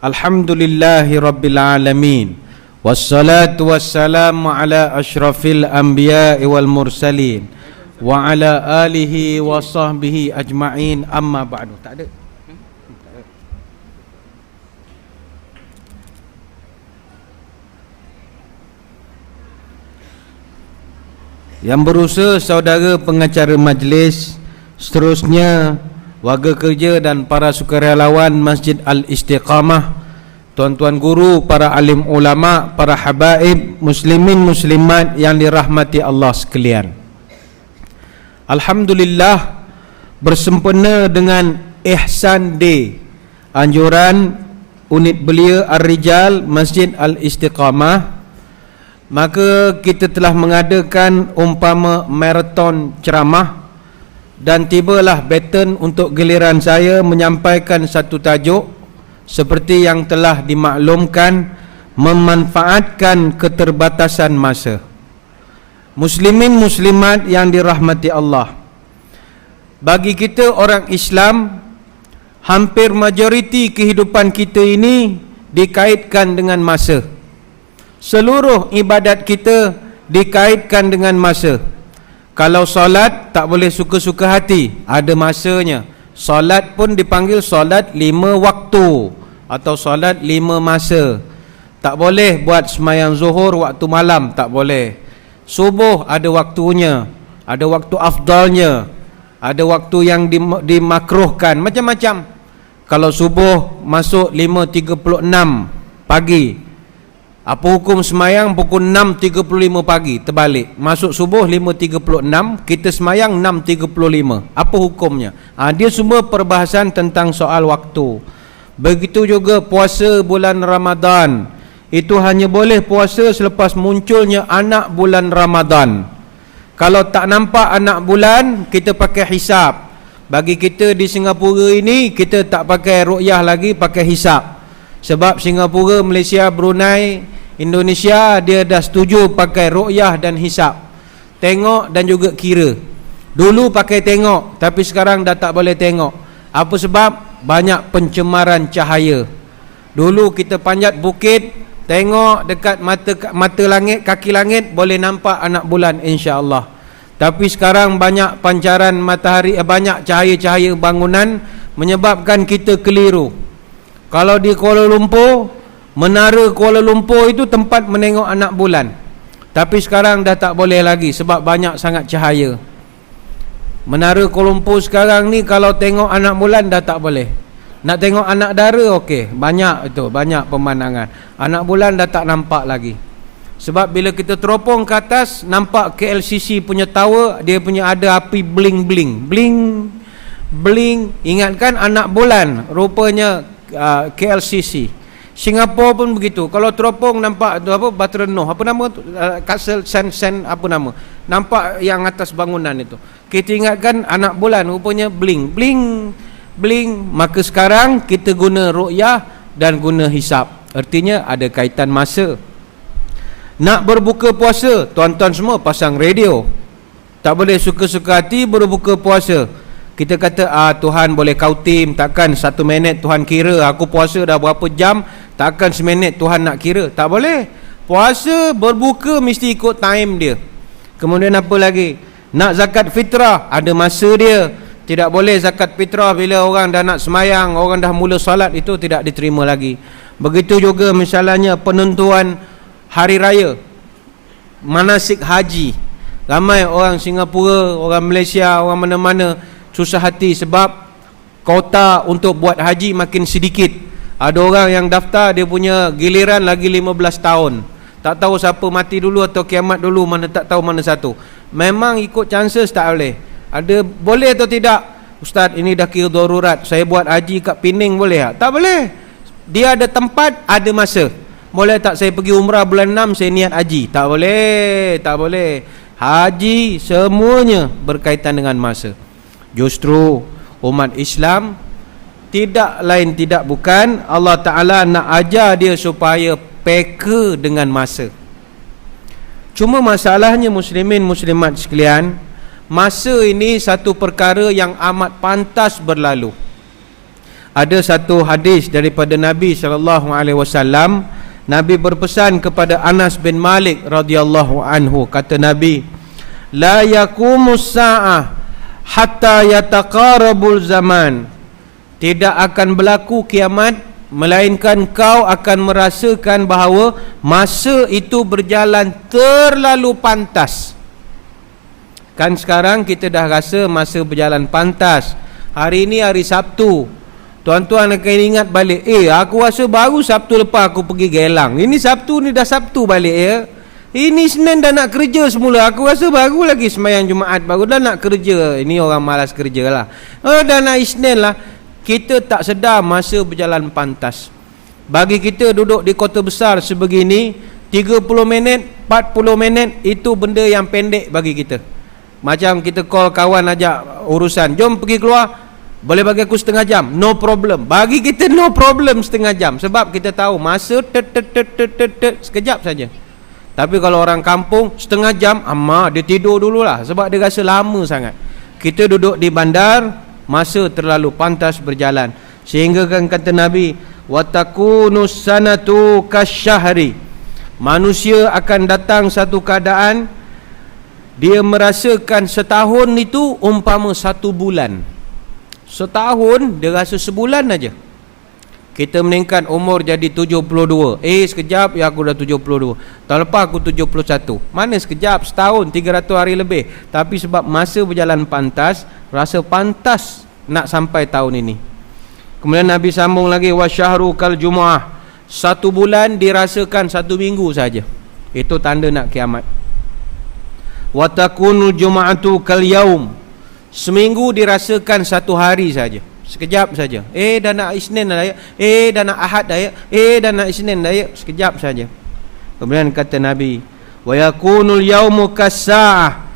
Alhamdulillahi Rabbil Alamin. Wassalatu wassalamu ala ashrafil anbiya'i wal mursalin wa ala alihi wa sahbihi ajma'in, amma ba'du. Tak ada. Yang berusaha saudara pengacara majlis, seterusnya warga kerja dan para sukarelawan Masjid Al-Istiqamah, tuan-tuan guru, para alim ulama, para habaib, muslimin muslimat yang dirahmati Allah sekalian. Alhamdulillah, bersempena dengan Ihsan Day, anjuran unit belia Ar-Rijal Masjid Al-Istiqamah, maka kita telah mengadakan umpama maraton ceramah, dan tibalah baton untuk giliran saya menyampaikan satu tajuk seperti yang telah dimaklumkan, memanfaatkan keterbatasan masa. Muslimin muslimat yang dirahmati Allah, bagi kita orang Islam, hampir majoriti kehidupan kita ini dikaitkan dengan masa. Seluruh ibadat kita dikaitkan dengan masa. Kalau solat tak boleh suka-suka hati, ada masanya. Solat pun dipanggil solat 5 waktu atau solat 5 masa. Tak boleh buat semayang zuhur waktu malam, tak boleh. Subuh ada waktunya, ada waktu afdalnya, ada waktu yang dimakruhkan, macam-macam. Kalau subuh masuk 5.36 pagi, apa hukum semayang pukul 6.35 pagi, terbalik. Masuk subuh 5.36, kita semayang 6.35. Apa hukumnya? Dia semua perbahasan tentang soal waktu. Begitu juga puasa bulan Ramadan. Itu hanya boleh puasa selepas munculnya anak bulan Ramadan. Kalau tak nampak anak bulan, kita pakai hisab. Bagi kita di Singapura ini, kita tak pakai ru'yah lagi, pakai hisab. Sebab Singapura, Malaysia, Brunei, Indonesia, dia dah setuju pakai ru'yah dan hisab. Tengok dan juga kira. Dulu pakai tengok, tapi sekarang dah tak boleh tengok. Apa sebab? Banyak pencemaran cahaya. Dulu kita panjat bukit, tengok dekat mata langit, kaki langit, boleh nampak anak bulan, insya-Allah. Tapi sekarang banyak pancaran matahari, banyak cahaya-cahaya bangunan, menyebabkan kita keliru. Kalau di Kuala Lumpur, menara Kuala Lumpur itu tempat menengok anak bulan. Tapi sekarang dah tak boleh lagi sebab banyak sangat cahaya. Menara Kuala Lumpur sekarang ni kalau tengok anak bulan dah tak boleh. Nak tengok anak dara okey, banyak itu, banyak pemandangan. Anak bulan dah tak nampak lagi. Sebab bila kita teropong ke atas, nampak KLCC punya tower, dia punya ada api bling-bling. Bling. Ingatkan anak bulan, rupanya KLCC. Singapura pun begitu. Kalau teropong nampak tu apa, Batrenoh, apa nama tu, Castle Sen apa nama, nampak yang atas bangunan itu. Kita ingatkan anak bulan, rupanya bling. Maka sekarang kita guna ru'yah dan guna hisab. Artinya ada kaitan masa. Nak berbuka puasa, tuan-tuan semua pasang radio. Tak boleh suka-suka hati berbuka puasa. Kita kata, Tuhan boleh kautim, takkan 1 minit Tuhan kira aku puasa dah berapa jam, takkan seminit Tuhan nak kira. Tak boleh. Puasa berbuka mesti ikut time dia. Kemudian apa lagi? Nak zakat fitrah, ada masa dia. Tidak boleh zakat fitrah bila orang dah nak semayang, orang dah mula solat, itu tidak diterima lagi. Begitu juga misalnya penentuan hari raya, manasik haji. Ramai orang Singapura, orang Malaysia, orang mana-mana susah hati sebab kota untuk buat haji makin sedikit. Ada orang yang daftar, dia punya giliran lagi 15 tahun. Tak tahu siapa mati dulu atau kiamat dulu, mana tak tahu mana satu. Memang ikut chances tak boleh. Ada boleh atau tidak? Ustaz, ini dah kira darurat, saya buat haji kat Pening boleh tak? Tak boleh. Dia ada tempat, ada masa. Boleh tak saya pergi umrah bulan 6, saya niat haji? Tak boleh, tak boleh. Haji semuanya berkaitan dengan masa. Justru umat Islam tidak lain tidak bukan, Allah Ta'ala nak ajar dia supaya peka dengan masa. Cuma masalahnya muslimin muslimat sekalian, masa ini satu perkara yang amat pantas berlalu. ada satu hadis daripada Nabi SAW. Nabi berpesan kepada Anas bin Malik radhiyallahu anhu, kata Nabi, la yaqumus sa'ah hatta yataqarabul zaman. Tidak akan berlaku kiamat melainkan kau akan merasakan bahawa masa itu berjalan terlalu pantas. Kan sekarang kita dah rasa masa berjalan pantas. Hari ini hari Sabtu. Tuan-tuan akan ingat balik, aku rasa baru Sabtu lepas aku pergi Gelang. Ini Sabtu ni dah Sabtu balik ya. Ini Senin dah nak kerja semula. Aku rasa baru lagi sembahyang Jumaat, baru dah nak kerja. Ini orang malas kerja lah. Dah nak Isnin lah. Kita tak sedar masa berjalan pantas. Bagi kita duduk di kota besar sebegini, 30 minit, 40 minit itu benda yang pendek bagi kita. Macam kita call kawan ajak urusan, jom pergi keluar, boleh bagi aku setengah jam, no problem. Bagi kita no problem setengah jam, sebab kita tahu masa sekejap saja. Tapi kalau orang kampung setengah jam, dia tidur dululah, sebab dia rasa lama sangat. Kita duduk di bandar, masa terlalu pantas berjalan. Sehingga kan kata Nabi, watakunus sanatu kasyahri. Manusia akan datang satu keadaan dia merasakan setahun itu umpama satu bulan. Setahun dia rasa sebulan aja. Kita meningkat umur jadi 72. Sekejap ya aku dah 72. Tahun lepas aku 71. Mana sekejap, setahun 300 hari lebih. Tapi sebab masa berjalan pantas, rasa pantas nak sampai tahun ini. Kemudian Nabi sambung lagi, wasyahru kal jumu'ah. Satu bulan dirasakan satu minggu saja. Itu tanda nak kiamat. Watakunul jum'atu kal yaum. Seminggu dirasakan satu hari saja, sekejap saja. Dah nak Isnin dah ya. Dah nak Ahad dah ya. Dah nak Isnin dah ya. Sekejap saja. Kemudian kata Nabi, wa yakunul yaumu kas-sa'ah.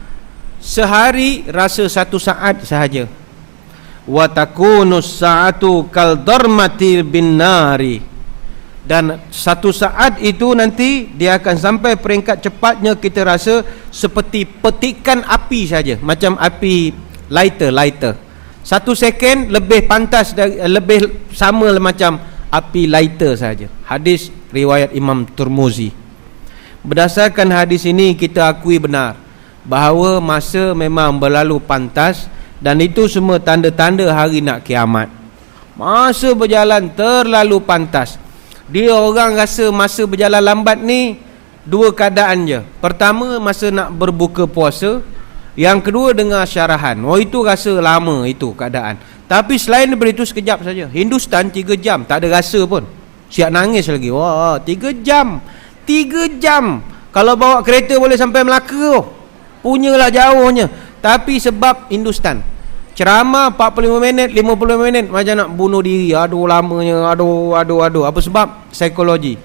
Sehari rasa satu saat sahaja. Wa takunus sa'atu kal darmatil bin nari. Dan satu saat itu nanti dia akan sampai peringkat cepatnya kita rasa seperti petikan api saja, macam api lighter. Satu second lebih pantas, lebih sama macam api lighter saja. Hadis riwayat Imam Tirmizi. Berdasarkan hadis ini kita akui benar bahawa masa memang berlalu pantas, dan itu semua tanda-tanda hari nak kiamat. Masa berjalan terlalu pantas. Dia orang rasa masa berjalan lambat ni dua keadaan je. Pertama masa nak berbuka puasa, yang kedua dengar syarahan. Itu rasa lama itu keadaan. Tapi selain daripada itu sekejap saja. Hindustan 3 jam tak ada rasa pun. Siap nangis lagi. 3 jam. 3 jam. Kalau bawa kereta boleh sampai Melaka. Punyalah jauhnya. Tapi sebab Hindustan, ceramah 45 minit, 50 minit macam nak bunuh diri. Aduh lamanya, aduh. Apa sebab? Psikologi.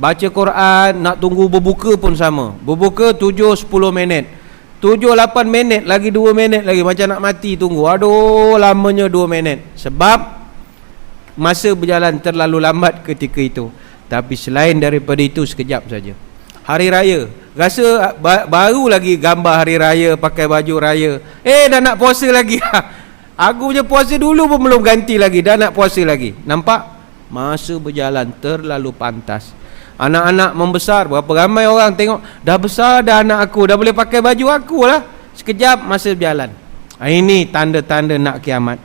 Baca Quran, nak tunggu berbuka pun sama. Berbuka 7-10 minit. 7-8 minit, lagi 2 minit lagi. Macam nak mati tunggu. Aduh lamanya 2 minit. Sebab masa berjalan terlalu lambat ketika itu. Tapi selain daripada itu sekejap saja. Hari raya, rasa baru lagi gambar hari raya, pakai baju raya. Dah nak puasa lagi. Aku punya puasa dulu pun belum ganti lagi, dah nak puasa lagi. Nampak? Masa berjalan terlalu pantas. Anak-anak membesar, berapa ramai orang tengok, dah besar dah anak aku, dah boleh pakai baju aku lah. Sekejap masa berjalan. Ini tanda-tanda nak kiamat.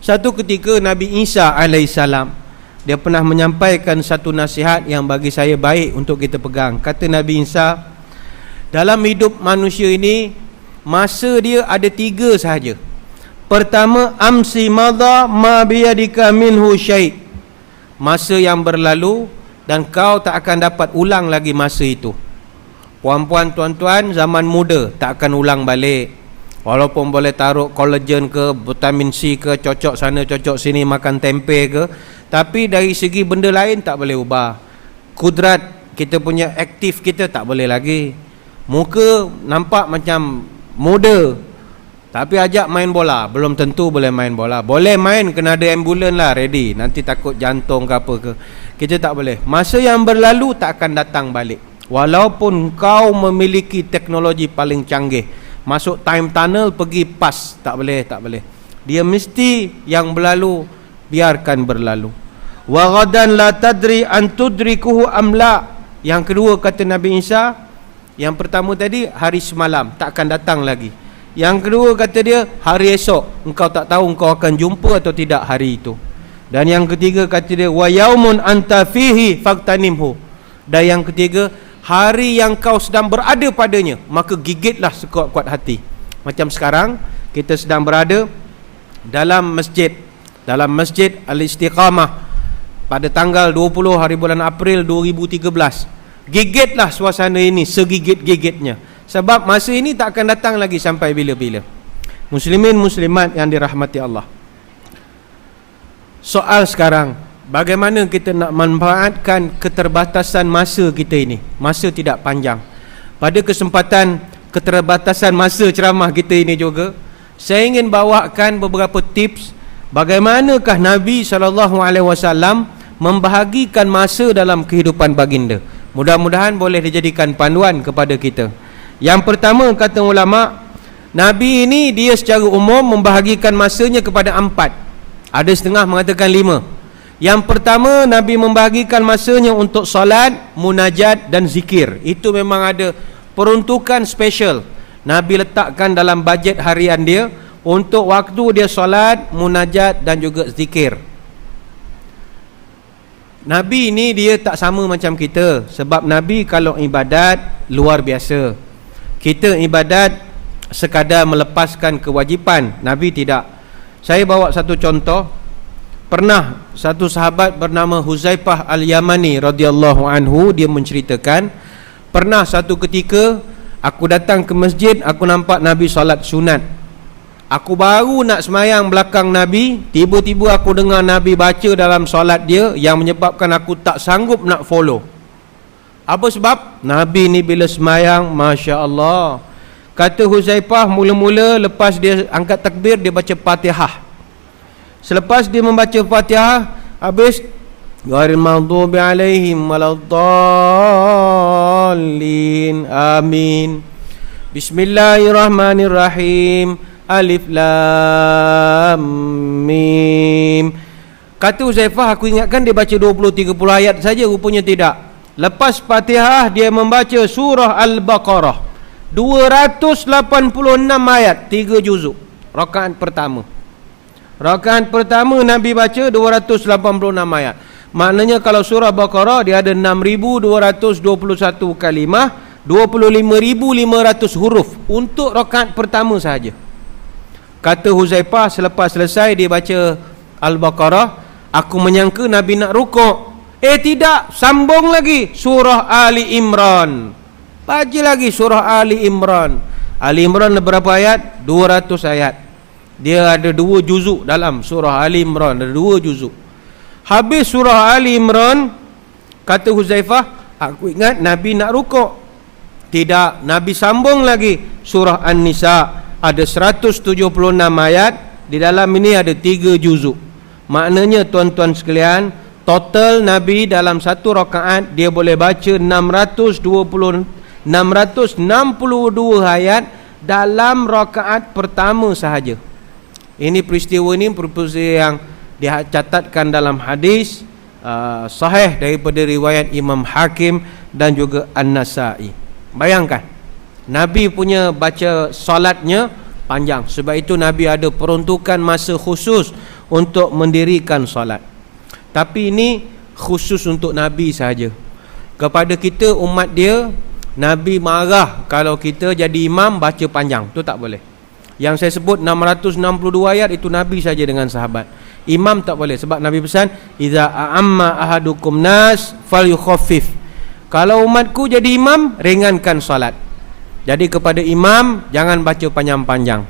Satu ketika Nabi Isa alaihissalam, dia pernah menyampaikan satu nasihat yang bagi saya baik untuk kita pegang. Kata Nabi Isa, dalam hidup manusia ini, masa dia ada 3 sahaja. Pertama, amsi madha ma biyadika minhu syai'. Masa yang berlalu dan kau tak akan dapat ulang lagi masa itu. Puan-puan, tuan-tuan, zaman muda tak akan ulang balik. Walaupun boleh taruh collagen ke, vitamin C ke, cocok sana cocok sini, makan tempe ke, tapi dari segi benda lain tak boleh ubah. Kudrat kita punya, aktif kita tak boleh lagi. Muka nampak macam muda, tapi ajak main bola, belum tentu boleh main bola. Boleh main, kena ada ambulan lah ready, nanti takut jantung ke apa ke. Kita tak boleh. Masa yang berlalu tak akan datang balik. Walaupun kau memiliki teknologi paling canggih, masuk time tunnel pergi pas, tak boleh. Dia mesti yang berlalu biarkan berlalu. Wa ghadan la tadri an tudrikuhu am la. Yang kedua kata Nabi Isa, yang pertama tadi hari semalam takkan datang lagi. Yang kedua kata dia hari esok engkau tak tahu engkau akan jumpa atau tidak hari itu. Dan yang ketiga kata dia wa yaumun anta fihi faqtanimhu. Dan yang ketiga hari yang kau sedang berada padanya, maka gigitlah sekuat-kuat hati. Macam sekarang kita sedang berada dalam masjid Al-Istiqamah pada tanggal 20 hari bulan April 2013. Gigitlah suasana ini segigit-gigitnya, sebab masa ini tak akan datang lagi sampai bila-bila. Muslimin muslimat yang dirahmati Allah, soal sekarang, bagaimana kita nak manfaatkan keterbatasan masa kita ini? Masa tidak panjang. Pada kesempatan keterbatasan masa ceramah kita ini juga, saya ingin bawakan beberapa tips bagaimanakah Nabi SAW membahagikan masa dalam kehidupan baginda. Mudah-mudahan boleh dijadikan panduan kepada kita. Yang pertama kata ulama, Nabi ini dia secara umum membahagikan masanya kepada 4. Ada setengah mengatakan 5. Yang pertama, Nabi membahagikan masanya untuk solat, munajat dan zikir. Itu memang ada peruntukan special. Nabi letakkan dalam bajet harian dia untuk waktu dia solat, munajat dan juga zikir. Nabi ini dia tak sama macam kita. Sebab Nabi kalau ibadat luar biasa. Kita ibadat sekadar melepaskan kewajipan. Nabi tidak. Saya bawa satu contoh. Pernah satu sahabat bernama Huzaifah Al-Yamani radhiyallahu anhu, dia menceritakan, pernah satu ketika aku datang ke masjid, aku nampak Nabi solat sunat. Aku baru nak semayang belakang Nabi, tiba-tiba aku dengar Nabi baca dalam solat dia yang menyebabkan aku tak sanggup nak follow. Apa sebab? Nabi ni bila semayang, Masya Allah, kata Huzaifah, mula-mula lepas dia angkat takbir, dia baca Fatihah. Selepas dia membaca Fatihah, habis ghairil maghdubi alaihim waladdallin, amin, bismillahirrahmanirrahim, alif lam mim. Kata Huzaifah, aku ingatkan dia baca 20-30 ayat saja, rupanya tidak. Lepas Fatihah dia membaca surah Al-Baqarah 286 ayat, 3 juzuk. Rakaat pertama Nabi baca 286 ayat. Maknanya kalau surah Baqarah dia ada 6221 kalimah, 25,500 huruf untuk rakaat pertama sahaja. Kata Huzaifah, selepas selesai dia baca Al-Baqarah, aku menyangka Nabi nak rukuk. Tidak, sambung lagi surah Ali Imran. Baca lagi surah Ali Imran. Ali Imran berapa ayat? 200 ayat. Dia ada 2 juzuk dalam surah Ali Imran, ada 2 juzuk. Habis surah Ali Imran, kata Huzaifah, aku ingat Nabi nak rukuk. Tidak, Nabi sambung lagi surah An-Nisa, ada 176 ayat. Di dalam ini ada 3 juzuk. Maknanya tuan-tuan sekalian, total Nabi dalam satu rakaat dia boleh baca 662 ayat dalam rakaat pertama sahaja. Ini peristiwa yang dicatatkan dalam hadis sahih daripada riwayat Imam Hakim dan juga An-Nasa'i. Bayangkan, Nabi punya baca solatnya panjang. Sebab itu Nabi ada peruntukan masa khusus untuk mendirikan solat. Tapi ini khusus untuk Nabi sahaja. Kepada kita umat dia, Nabi marah kalau kita jadi imam baca panjang. Itu tak boleh. Yang saya sebut 662 ayat itu Nabi saja dengan sahabat. Imam tak boleh, sebab Nabi pesan, iza a'amma ahadukum nas falyukhaffif. Kalau umatku jadi imam, ringankan solat. Jadi kepada imam jangan baca panjang-panjang.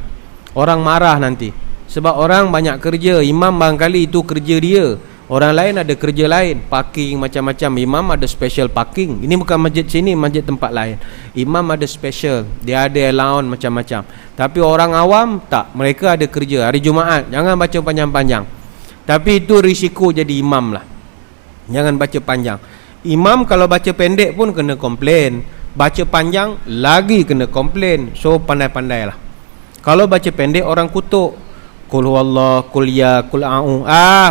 Orang marah nanti. Sebab orang banyak kerja. Imam barangkali itu kerja dia. Orang lain ada kerja lain, parking macam-macam. Imam ada special parking. Ini bukan masjid sini, masjid tempat lain. Imam ada special, dia ada allowance macam-macam. Tapi orang awam tak, mereka ada kerja. Hari Jumaat jangan baca panjang-panjang. Tapi itu risiko jadi imam lah. Jangan baca panjang. Imam kalau baca pendek pun kena komplain, baca panjang lagi kena komplain. So pandai-pandailah. Kalau baca pendek orang kutuk, Qul huwallah, qul ya, qul a'u.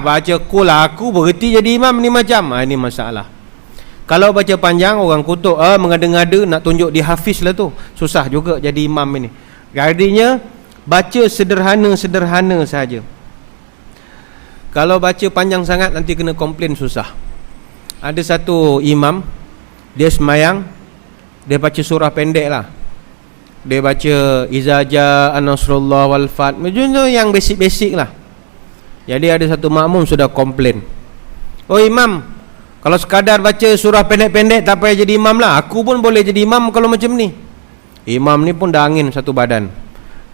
Baca qul aku berhenti jadi imam ni macam. Ini masalah. Kalau baca panjang orang kutuk, mengada-ngada nak tunjuk dia hafiz lah tu. Susah juga jadi imam ini. Artinya baca sederhana-sederhana saja. Kalau baca panjang sangat nanti kena komplain susah. Ada satu imam, dia semayang, dia baca surah pendek lah. Dia baca Iza ja'a nasrullah wal fath, macam tu yang basic-basic lah. Jadi ada satu makmum sudah komplain, oh imam, kalau sekadar baca surah pendek-pendek tak payah jadi imam lah. Aku pun boleh jadi imam kalau macam ni. Imam ni pun dah angin satu badan.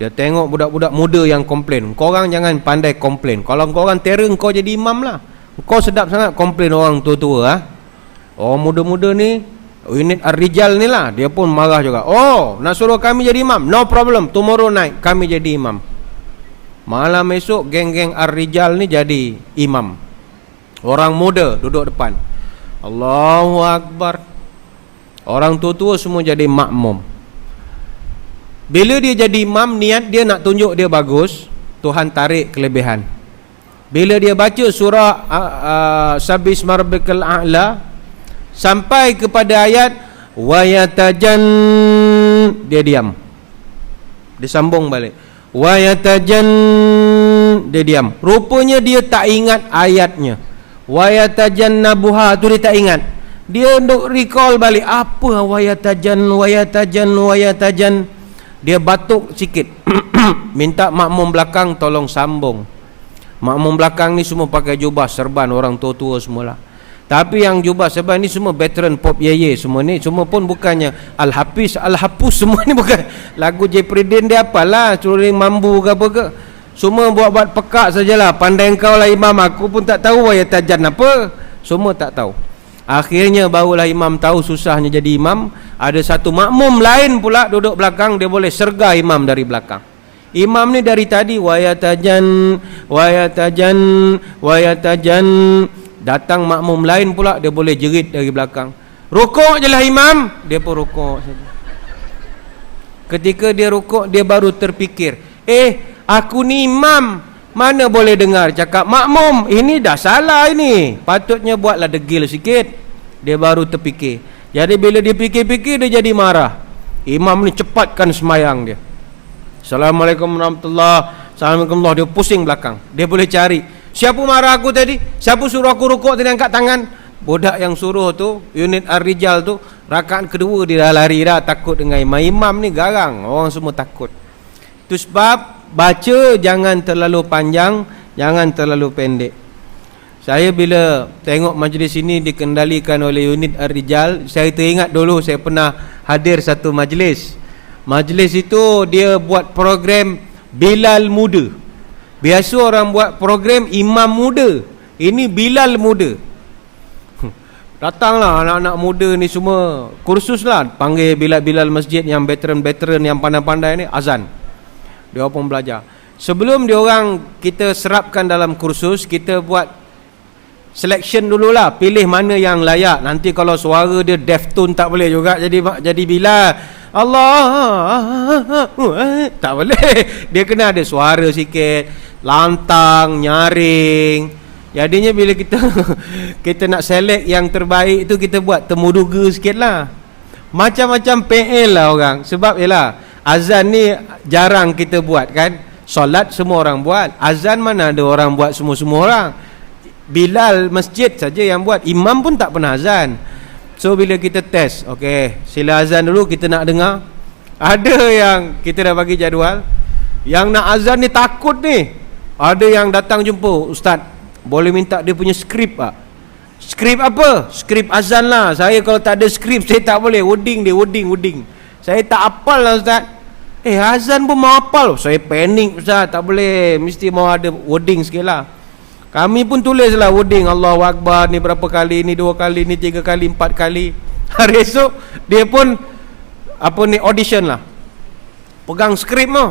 Dia tengok budak-budak muda yang komplain. Korang jangan pandai komplain. Kalau korang terror, kau jadi imam lah. Kau sedap sangat komplain orang tua-tua. Orang muda-muda ni, unit Ar-Rijal ni lah, dia pun marah juga. Oh, nak suruh kami jadi imam? No problem, tomorrow night kami jadi imam. Malam esok geng-geng Ar-Rijal ni jadi imam. Orang muda duduk depan. Allahu Akbar. Orang tua-tua semua jadi makmum. Bila dia jadi imam, niat dia nak tunjuk dia bagus, Tuhan tarik kelebihan. Bila dia baca surah Sabbihisma rabbikal a'la sampai kepada ayat wa yatajan, dia diam. Dia sambung balik. Wa yatajan, dia diam. Rupanya dia tak ingat ayatnya. Wa yatajannabuha tu dia tak ingat. Dia duk recall balik apa wa yatajan. Dia batuk sikit. Minta makmum belakang tolong sambung. Makmum belakang ni semua pakai jubah serban, orang tua-tua semualah. Tapi yang jubah serban ni semua veteran pop ye semua ni, semua pun bukannya Al-Hafiz, Al-Hapus, semua ni bukan lagu Jepridin dia apalah, Curing Mambu ke apa ke. Semua buat-buat pekak sajalah. Pandai kau lah imam, aku pun tak tahu ayat tajan apa. Semua tak tahu. Akhirnya barulah imam tahu susahnya jadi imam. Ada satu makmum lain pula duduk belakang, dia boleh sergah imam dari belakang. Imam ni dari tadi wayatajan. Datang makmum lain pula, dia boleh jerit dari belakang. Rukuk je lah imam, dia pun rukuk saja. Ketika dia rukuk, dia baru terfikir, aku ni imam, mana boleh dengar cakap makmum, ini dah salah ini. Patutnya buatlah degil sikit. Dia baru terfikir. Jadi bila dia fikir-fikir, dia jadi marah. Imam ni cepatkan semayang dia. Assalamualaikum warahmatullahi. Assalamualaikum warahmatullahi. Dia pusing belakang. Dia boleh cari, siapa marah aku tadi? Siapa suruh aku rukuk tadi, angkat tangan? Budak yang suruh tu, unit Ar-Rijal tu, rakaat kedua dia dah lari dah, takut dengan imam. Imam ni garang, orang semua takut. Itu sebab baca jangan terlalu panjang, jangan terlalu pendek. Saya bila tengok majlis ini dikendalikan oleh unit Ar-Rijal, saya teringat dulu saya pernah hadir satu majlis. Majlis itu dia buat program Bilal muda. Biasa orang buat program imam muda, ini Bilal muda. Datanglah anak-anak muda ni semua, kursus lah, panggil Bilal-Bilal masjid yang veteran-veteran yang pandai-pandai ni, azan. Dia pun belajar. Sebelum dia orang kita serapkan dalam kursus, kita buat selection dululah, pilih mana yang layak. Nanti kalau suara dia deaf tone tak boleh juga jadi Bilal. Allah tak boleh. Dia kena ada suara sikit, lantang, nyaring. Jadinya bila kita nak select yang terbaik itu, kita buat temuduga sikit lah. Macam-macam PL lah orang. Sebab ialah azan ni jarang kita buat kan. Solat semua orang buat, azan mana ada orang buat semua-semua orang. Bilal masjid saja yang buat, imam pun tak pernah azan. So bila kita test, okey, sila azan dulu, kita nak dengar. Ada yang kita dah bagi jadual, yang nak azan ni takut ni. Ada yang datang jumpa, ustaz, boleh minta dia punya skrip tak? Skrip apa? Skrip azan lah. Saya kalau tak ada skrip, saya tak boleh. Wording dia, wording. Saya tak hafal lah ustaz. Azan pun mau hafal. Saya panik ustaz, tak boleh. Mesti mau ada wording sikit lah. Kami pun tulis lah wording, Allahu Akbar ni berapa kali, ni 2 kali, ni 3 kali, 4 kali. Hari esok dia pun audition lah. Pegang skrip tu.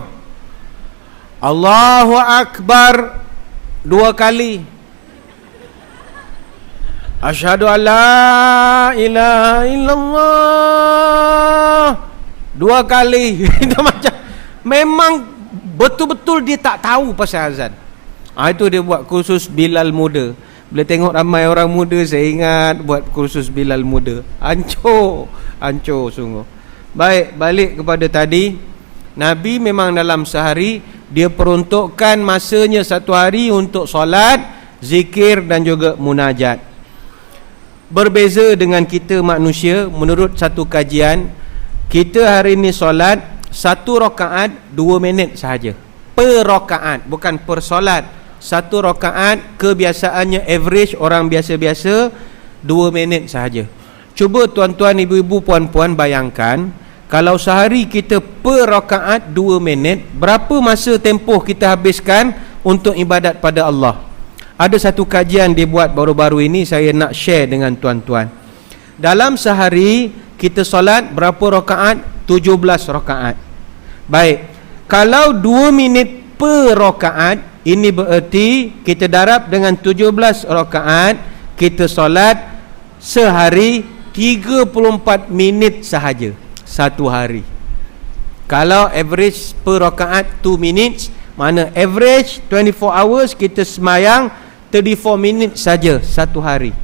Allahu Akbar 2 kali. Asyhadu alla ilaha illallah 2 kali. Itu macam memang betul-betul dia tak tahu pasal azan. Itu dia buat kursus Bilal muda. Bila tengok ramai orang muda, saya ingat buat kursus Bilal muda. Hancur sungguh. Baik, balik kepada tadi. Nabi memang dalam sehari dia peruntukkan masanya satu hari untuk solat, zikir dan juga munajat. Berbeza dengan kita manusia, menurut satu kajian, kita hari ini solat 1 rakaat 2 minit sahaja. Per rakaat, bukan per solat. 1 rakaat kebiasaannya average orang biasa-biasa 2 minit sahaja. Cuba tuan-tuan, ibu-ibu, puan-puan bayangkan, kalau sehari kita per rakaat 2 minit, berapa masa tempoh kita habiskan untuk ibadat pada Allah? Ada satu kajian dibuat baru-baru ini, saya nak share dengan tuan-tuan. Dalam sehari kita solat berapa rakaat? 17 rakaat. Baik, kalau 2 minit per rakaat, ini bererti kita darab dengan 17 rakaat, kita solat sehari 34 minit sahaja satu hari. Kalau average per rakaat 2 minutes, mana average 24 hours kita semayang 34 minit saja satu hari.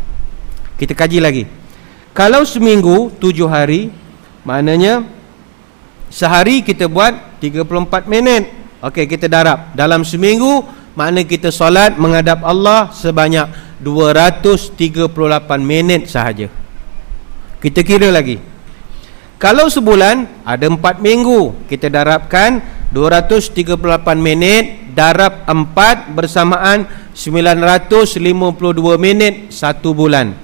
Kita kaji lagi. Kalau seminggu 7 hari, maknanya sehari kita buat 34 minit. Okey, kita darab. Dalam seminggu, makna kita solat menghadap Allah sebanyak 238 minit sahaja. Kita kira lagi. Kalau sebulan, ada 4 minggu. Kita darabkan 238 minit, darab 4 bersamaan 952 minit satu bulan.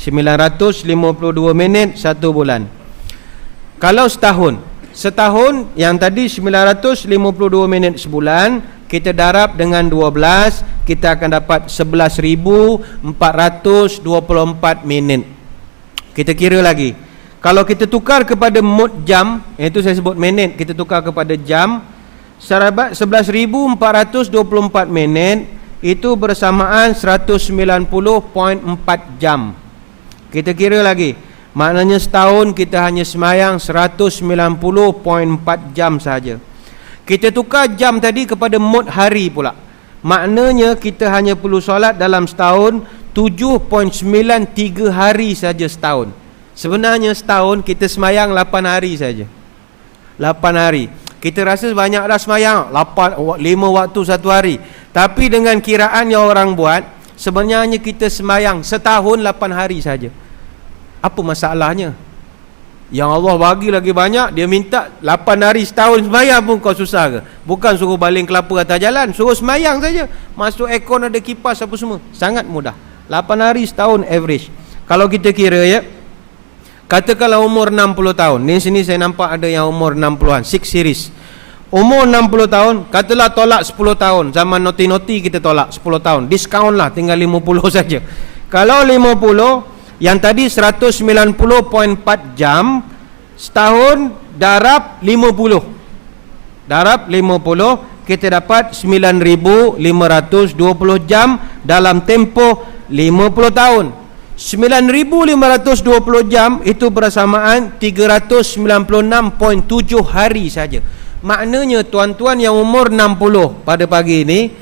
952 minit satu bulan. Kalau setahun yang tadi 952 minit sebulan, kita darab dengan 12, kita akan dapat 11,424 minit. Kita kira lagi. Kalau kita tukar kepada mod jam, itu saya sebut minit, kita tukar kepada jam, 11,424 minit itu bersamaan 190.4 jam. Kita kira lagi. Maknanya setahun kita hanya semayang 190.4 jam saja. Kita tukar jam tadi kepada mod hari pula. Maknanya kita hanya perlu solat dalam setahun 7.93 hari saja setahun. Sebenarnya setahun kita semayang 8 hari saja. 8 hari. Kita rasa banyak dah semayang 5 waktu satu hari. Tapi dengan kiraan yang orang buat, sebenarnya kita semayang setahun 8 hari saja. Apa masalahnya? Yang Allah bagi lagi banyak, dia minta 8 hari setahun semayang pun kau susah ke? Bukan suruh baling kelapa atas jalan, suruh semayang saja. Masuk aircon, ada kipas apa semua. Sangat mudah. 8 hari setahun average. Kalau kita kira ya, katakanlah umur 60 tahun. Di sini saya nampak ada yang umur 60-an, 6 series. Umur 60 tahun, katalah tolak 10 tahun. Zaman noti-noti kita tolak 10 tahun. Diskaun lah, tinggal 50 saja. Kalau 50, yang tadi 190.4 jam, setahun darab 50. Darab 50, kita dapat 9,520 jam dalam tempoh 50 tahun. 9,520 jam itu bersamaan 396.7 hari saja. Maknanya tuan-tuan yang umur 60 pada pagi ini,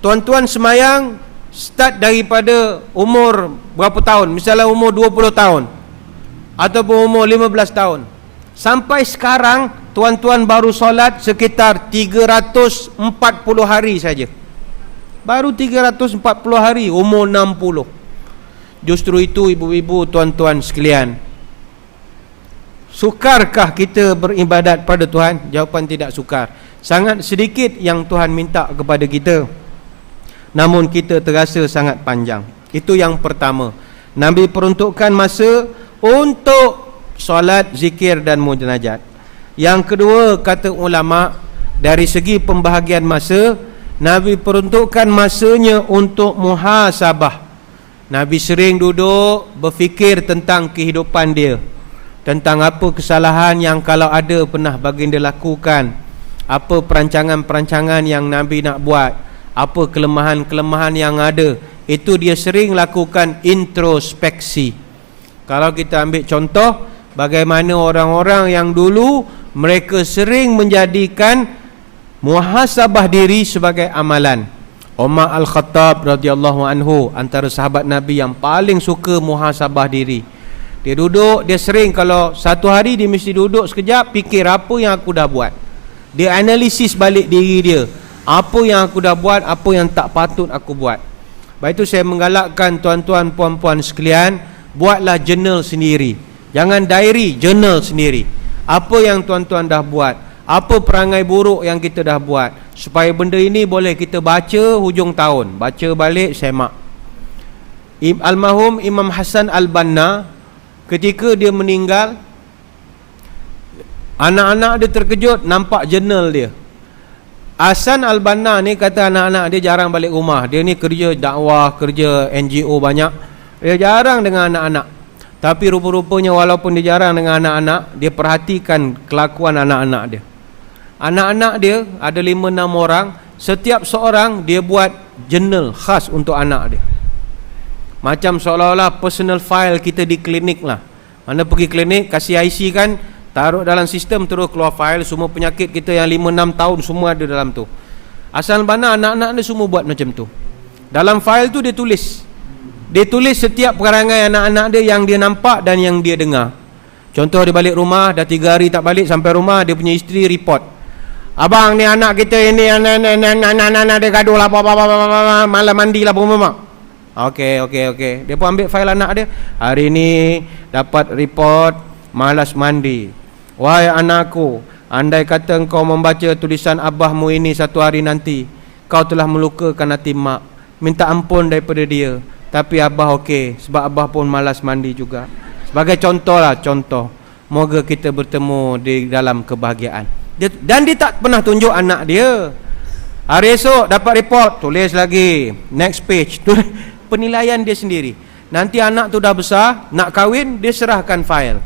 tuan-tuan semayang start daripada umur berapa tahun? Misalnya umur 20 tahun ataupun umur 15 tahun. Sampai sekarang tuan-tuan baru solat sekitar 340 hari saja. Baru 340 hari umur 60. Justru itu ibu-ibu, tuan-tuan sekalian, sukarkah kita beribadat pada Tuhan? Jawapan tidak sukar. Sangat sedikit yang Tuhan minta kepada kita, namun kita terasa sangat panjang. Itu yang pertama. Nabi peruntukkan masa untuk solat, zikir dan munajat. Yang kedua, kata ulama, dari segi pembahagian masa, Nabi peruntukkan masanya untuk muhasabah. Nabi sering duduk berfikir tentang kehidupan dia, tentang apa kesalahan yang kalau ada pernah baginda lakukan, apa perancangan-perancangan yang Nabi nak buat, apa kelemahan-kelemahan yang ada. Itu dia sering lakukan introspeksi. Kalau kita ambil contoh, bagaimana orang-orang yang dulu mereka sering menjadikan muhasabah diri sebagai amalan. Umar Al-Khattab radhiyallahu anhu antara sahabat Nabi yang paling suka muhasabah diri. Dia duduk, dia sering kalau satu hari dia mesti duduk sekejap fikir apa yang aku dah buat. Dia analisis balik diri dia. Apa yang aku dah buat, apa yang tak patut aku buat. Baik itu saya menggalakkan tuan-tuan puan-puan sekalian, buatlah journal sendiri. Jangan diary, journal sendiri. Apa yang tuan-tuan dah buat, apa perangai buruk yang kita dah buat, supaya benda ini boleh kita baca hujung tahun, baca balik, semak. Almarhum Imam Hasan Al-Banna, ketika dia meninggal, anak-anak dia terkejut nampak jurnal dia. Hasan Al-Banna ni kata anak-anak dia jarang balik rumah. Dia ni kerja dakwah, kerja NGO banyak. Dia jarang dengan anak-anak. Tapi rupa-rupanya walaupun dia jarang dengan anak-anak, dia perhatikan kelakuan anak-anak dia. Anak-anak dia ada 5-6 orang. Setiap seorang dia buat jurnal khas untuk anak dia. Macam seolah-olah personal file kita di klinik lah. Mana pergi klinik, kasih IC kan, taruh dalam sistem, terus keluar file. Semua penyakit kita yang 5-6 tahun semua ada dalam tu. Asal mana anak-anak dia semua buat macam tu. Dalam file tu dia tulis. Dia tulis setiap perangai anak-anak dia yang dia nampak dan yang dia dengar. Contoh dia balik rumah, dah 3 hari tak balik, sampai rumah dia punya isteri report, abang ni anak kita ini, anak-anak dia gaduh lah, malam mandi lah, mama. Okey. Dia pun ambil file anak dia. Hari ni dapat report malas mandi. Wahai anakku, andai kata engkau membaca tulisan abahmu ini satu hari nanti, kau telah melukakan hati mak. Minta ampun daripada dia. Tapi abah okey, sebab abah pun malas mandi juga. Sebagai contoh lah, contoh. Moga kita bertemu di dalam kebahagiaan. Dan dia tak pernah tunjuk anak dia. Hari esok dapat report, tulis lagi, next page. Penilaian dia sendiri. Nanti anak tu dah besar, nak kahwin, dia serahkan file.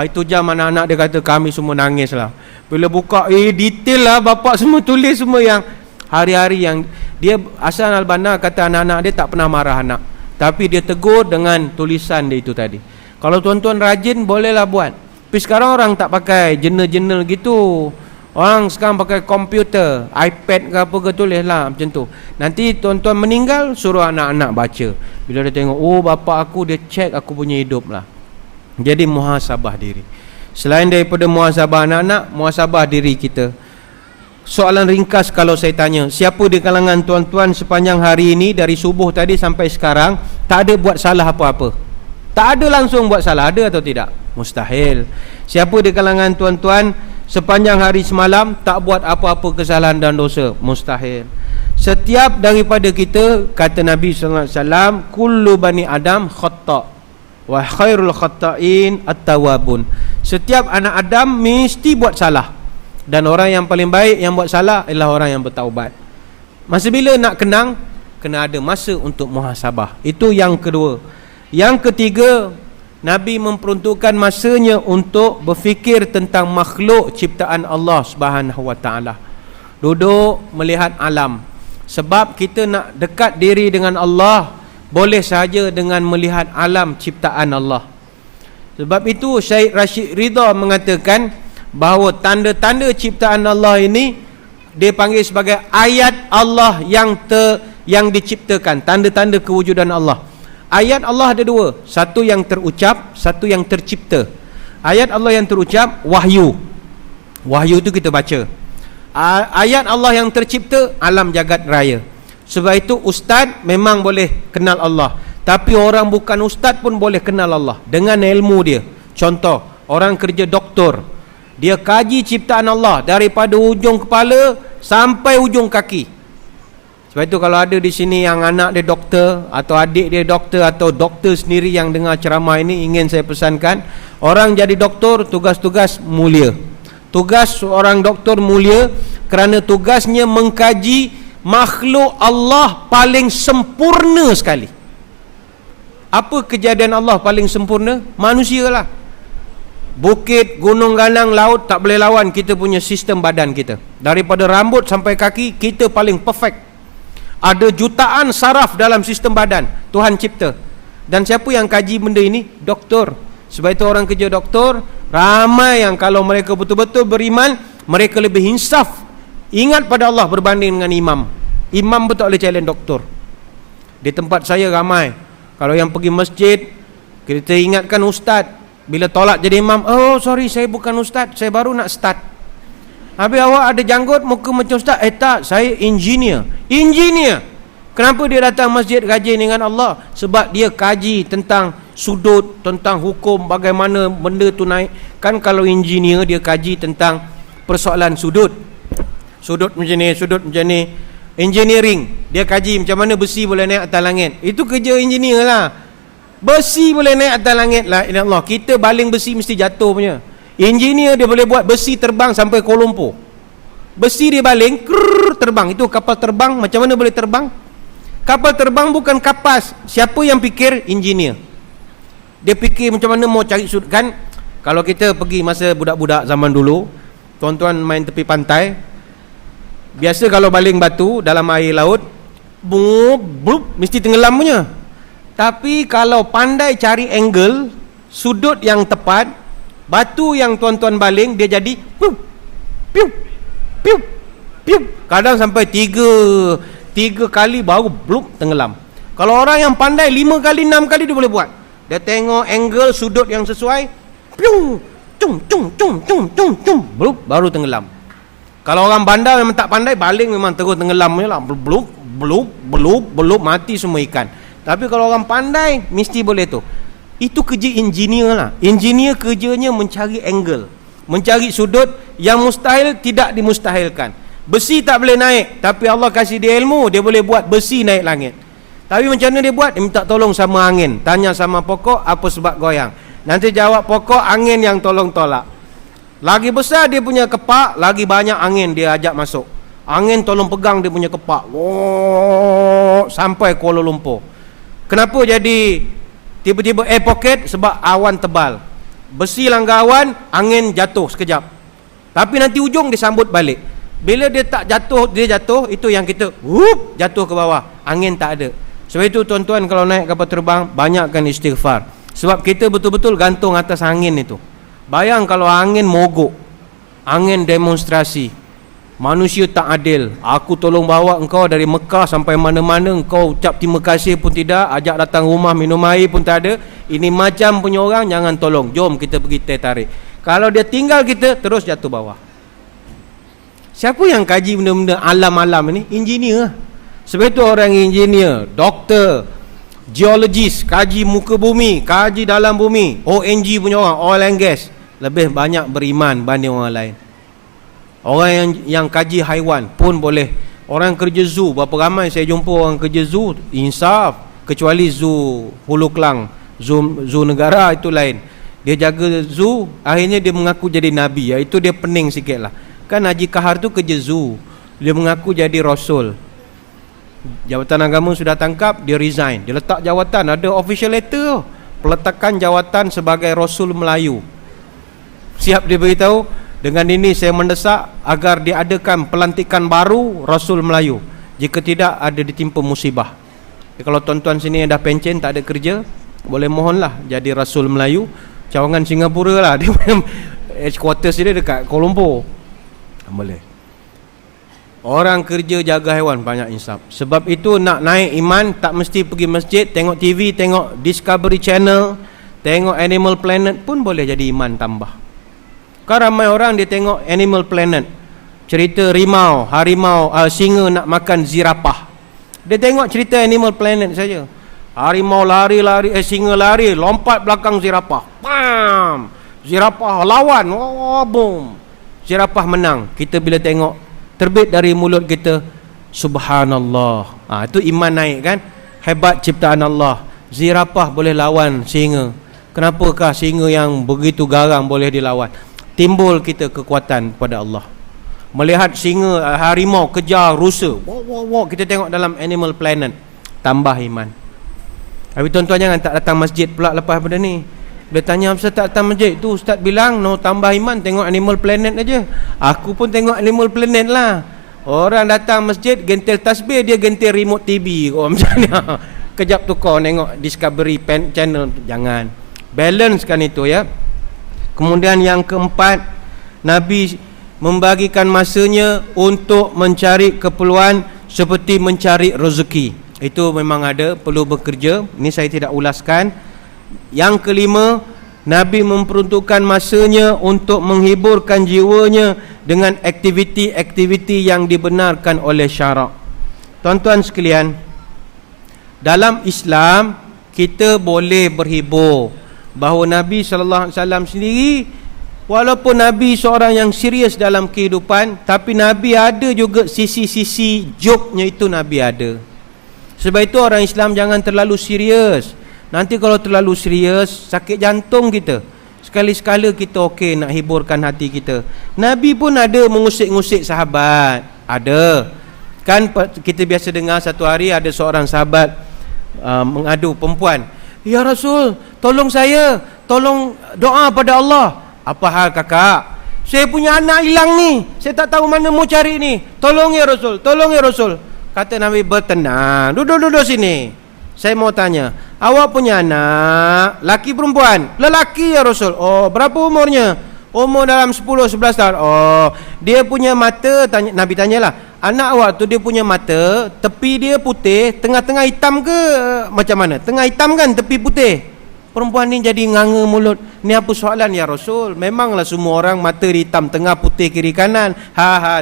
Itu jam anak-anak dia kata kami semua nangis lah. Bila buka, detail lah, bapak semua tulis semua yang hari-hari yang dia. Hasan Al-Banna kata anak-anak dia tak pernah marah anak, tapi dia tegur dengan tulisan dia itu tadi. Kalau tuan-tuan rajin, bolehlah buat. Tapi sekarang orang tak pakai jurnal-jurnal gitu. Orang sekarang pakai komputer, iPad ke apa ke, tulis lah macam tu. Nanti tuan-tuan meninggal, suruh anak-anak baca. Bila dia tengok, oh bapak aku, dia check aku punya hidup lah. Jadi muhasabah diri. Selain daripada muhasabah anak-anak, muhasabah diri kita. Soalan ringkas kalau saya tanya, siapa di kalangan tuan-tuan sepanjang hari ini, dari subuh tadi sampai sekarang, tak ada buat salah apa-apa? Tak ada langsung buat salah, ada atau tidak? Mustahil. Siapa di kalangan tuan-tuan sepanjang hari semalam tak buat apa-apa kesalahan dan dosa? Mustahil. Setiap daripada kita, kata Nabi sallallahu alaihi wasallam, kullu bani Adam khata' wa khairul khata'in at-tawwabun. Setiap anak Adam mesti buat salah, dan orang yang paling baik yang buat salah ialah orang yang bertaubat. Masa bila nak kenang? Kena ada masa untuk muhasabah. Itu yang kedua. Yang ketiga, Nabi memperuntukkan masanya untuk berfikir tentang makhluk ciptaan Allah Subhanahu wa taala. Duduk melihat alam. Sebab kita nak dekat diri dengan Allah boleh sahaja dengan melihat alam ciptaan Allah. Sebab itu Syekh Rashid Ridha mengatakan bahawa tanda-tanda ciptaan Allah ini dia panggil sebagai ayat Allah yang diciptakan, tanda-tanda kewujudan Allah. Ayat Allah ada dua, satu yang terucap, satu yang tercipta. Ayat Allah yang terucap, wahyu. Wahyu itu kita baca. Ayat Allah yang tercipta, alam jagat raya. Sebab itu ustaz memang boleh kenal Allah, tapi orang bukan ustaz pun boleh kenal Allah dengan ilmu dia. Contoh, orang kerja doktor, dia kaji ciptaan Allah daripada ujung kepala sampai ujung kaki. Sebab itu kalau ada di sini yang anak dia doktor, atau adik dia doktor, atau doktor sendiri yang dengar ceramah ini, ingin saya pesankan, orang jadi doktor tugas-tugas mulia. Tugas seorang doktor mulia kerana tugasnya mengkaji makhluk Allah paling sempurna sekali. Apa kejadian Allah paling sempurna? Manusia lah. Bukit, gunung, ganang, laut tak boleh lawan kita punya sistem badan kita. Daripada rambut sampai kaki, kita paling perfect. Ada jutaan saraf dalam sistem badan Tuhan cipta. Dan siapa yang kaji benda ini? Doktor. Sebab itu orang kerja doktor ramai yang kalau mereka betul-betul beriman, mereka lebih insaf Ingat pada Allah berbanding dengan imam. Imam pun tak boleh challenge doktor. Di tempat saya ramai, kalau yang pergi masjid, kita ingatkan ustaz, bila tolak jadi imam, oh sorry saya bukan ustaz, saya baru nak start. Habis awak ada janggut muka macam ustaz. Tak, saya engineer. Kenapa dia datang masjid kaji dengan Allah? Sebab dia kaji tentang sudut, tentang hukum, bagaimana benda tu naik. Kan kalau engineer dia kaji tentang persoalan sudut macam ni, sudut macam ni. Engineering, dia kaji macam mana besi boleh naik atas langit. Itu kerja engineer lah. Besi boleh naik atas langit lah. Allah, kita baling besi mesti jatuh punya. Engineer dia boleh buat besi terbang sampai Kuala Lumpur. Besi dia baling, terbang. Itu kapal terbang. Macam mana boleh terbang? Kapal terbang bukan kapas. Siapa yang fikir? Engineer. Dia fikir macam mana mau cari sudut. Kan kalau kita pergi masa budak-budak zaman dulu, tuan-tuan main tepi pantai, biasa kalau baling batu dalam air laut, mesti tenggelam punya. Tapi kalau pandai cari angle, sudut yang tepat, batu yang tuan-tuan baling dia jadi piu. Kadang sampai tiga kali baru tenggelam. Kalau orang yang pandai 5 kali 6 kali dia boleh buat. Dia tengok angle sudut yang sesuai, baru tenggelam. Kalau orang bandar memang tak pandai, baling memang terus tenggelam lah. Belum mati semua ikan. Tapi kalau orang pandai mesti boleh tu. Itu kerja engineer lah. Engineer kerjanya mencari angle, mencari sudut yang mustahil tidak dimustahilkan. Besi tak boleh naik, tapi Allah kasih dia ilmu, dia boleh buat besi naik langit. Tapi macam mana dia buat? Dia minta tolong sama angin. Tanya sama pokok, apa sebab goyang. Nanti jawab pokok, angin yang tolong tolak. Lagi besar dia punya kepak, lagi banyak angin dia ajak masuk. Angin tolong pegang dia punya kepak. Sampai Kuala Lumpur. Kenapa jadi tiba-tiba air pocket? Sebab awan tebal. Besi langgar awan, angin jatuh sekejap. Tapi nanti ujung disambut balik. Bila dia tak jatuh, dia jatuh, itu yang kita jatuh ke bawah. Angin tak ada. Sebab itu tuan-tuan kalau naik kapal terbang, banyakkan istighfar. Sebab kita betul-betul gantung atas angin itu. Bayang kalau angin mogok, angin demonstrasi, manusia tak adil. Aku tolong bawa engkau dari Mekah sampai mana-mana, engkau ucap terima kasih pun tidak, ajak datang rumah minum air pun tak ada. Ini macam punya orang, jangan tolong. Jom kita pergi teh tarik. Kalau dia tinggal kita, terus jatuh bawah. Siapa yang kaji benda-benda alam-alam ini? Engineer. Sebab itu orang engineer, doktor, geologis, kaji muka bumi, kaji dalam bumi, ONG punya orang, oil and gas, lebih banyak beriman banding orang lain. Orang yang kaji haiwan pun boleh. Orang kerja zoo, berapa ramai saya jumpa orang kerja zoo, insaf. Kecuali zoo Hulu Klang, zoo negara itu lain. Dia jaga zoo, akhirnya dia mengaku jadi nabi. Itu dia pening sikit lah. Kan Haji Kahar tu kerja zoo, dia mengaku jadi rasul. Jabatan Agama sudah tangkap, dia resign. Dia letak jawatan, ada official letter, peletakan jawatan sebagai Rasul Melayu. Siap dia beritahu, dengan ini saya mendesak agar diadakan pelantikan baru Rasul Melayu. Jika tidak, ada ditimpa musibah. Kalau tuan-tuan sini yang dah pencen, tak ada kerja, boleh mohonlah jadi Rasul Melayu. Cawangan Singapura lah. Dia headquarters dia dekat Kuala Lumpur. Boleh. Orang kerja jaga haiwan banyak insaf. Sebab itu nak naik iman, tak mesti pergi masjid, tengok TV, tengok Discovery Channel, tengok Animal Planet pun boleh jadi iman tambah. Kan ramai orang dia tengok Animal Planet, cerita rimau, harimau, singa nak makan zirapah. Dia tengok cerita Animal Planet saja. Harimau lari-lari, singa lari, lompat belakang zirapah. Pam! Zirapah lawan. Boom. Zirapah menang. Kita bila tengok, terbit dari mulut kita, subhanallah. Itu iman naik kan. Hebat ciptaan Allah. Zirapah boleh lawan singa. Kenapakah singa yang begitu garang boleh dilawan? Timbul kita kekuatan pada Allah. Melihat singa, harimau kejar rusa, kita tengok dalam Animal Planet, tambah iman. Tapi tuan-tuan jangan tak datang masjid pula lepas pada ni. Dia tanya, Ustaz tak datang masjid tu, Ustaz bilang no tambah iman, tengok Animal Planet aja. Aku pun tengok Animal Planet lah. Orang datang masjid gentel tasbih, dia gentel remote TV. Macam ni. Kejap tu kau tengok Discovery Channel. Jangan. Balance kan itu ya. Kemudian yang keempat, Nabi membagikan masanya untuk mencari keperluan seperti mencari rezeki. Itu memang ada, perlu bekerja. Ini saya tidak ulaskan. Yang kelima, Nabi memperuntukkan masanya untuk menghiburkan jiwanya dengan aktiviti-aktiviti yang dibenarkan oleh syarak. Tuan-tuan sekalian, dalam Islam kita boleh berhibur. Bahawa Nabi SAW sendiri, walaupun Nabi seorang yang serius dalam kehidupan, tapi Nabi ada juga sisi-sisi joke-nya, itu Nabi ada. Sebab itu orang Islam jangan terlalu serius. Nanti kalau terlalu serius, sakit jantung kita. Sekali-sekala kita okey nak hiburkan hati kita. Nabi pun ada mengusik-ngusik sahabat. Ada. Kan kita biasa dengar satu hari ada seorang sahabat mengadu perempuan. Ya Rasul, tolong saya, tolong doa pada Allah. Apa hal kakak? Saya punya anak hilang ni, saya tak tahu mana mau cari ni. Tolong ya Rasul, tolong ya Rasul. Kata Nabi, bertenang, duduk sini. Saya mau tanya, awak punya anak laki perempuan? Lelaki ya Rasul. Oh, berapa umurnya? Umur dalam 10-11 tahun. Oh, dia punya mata, Nabi tanyalah, anak awak tu dia punya mata, tepi dia putih, tengah-tengah hitam ke macam mana? Tengah hitam kan, tepi putih. Perempuan ni jadi nganga mulut. Ni apa soalan ya Rasul? Memanglah semua orang mata hitam, tengah putih, kiri kanan.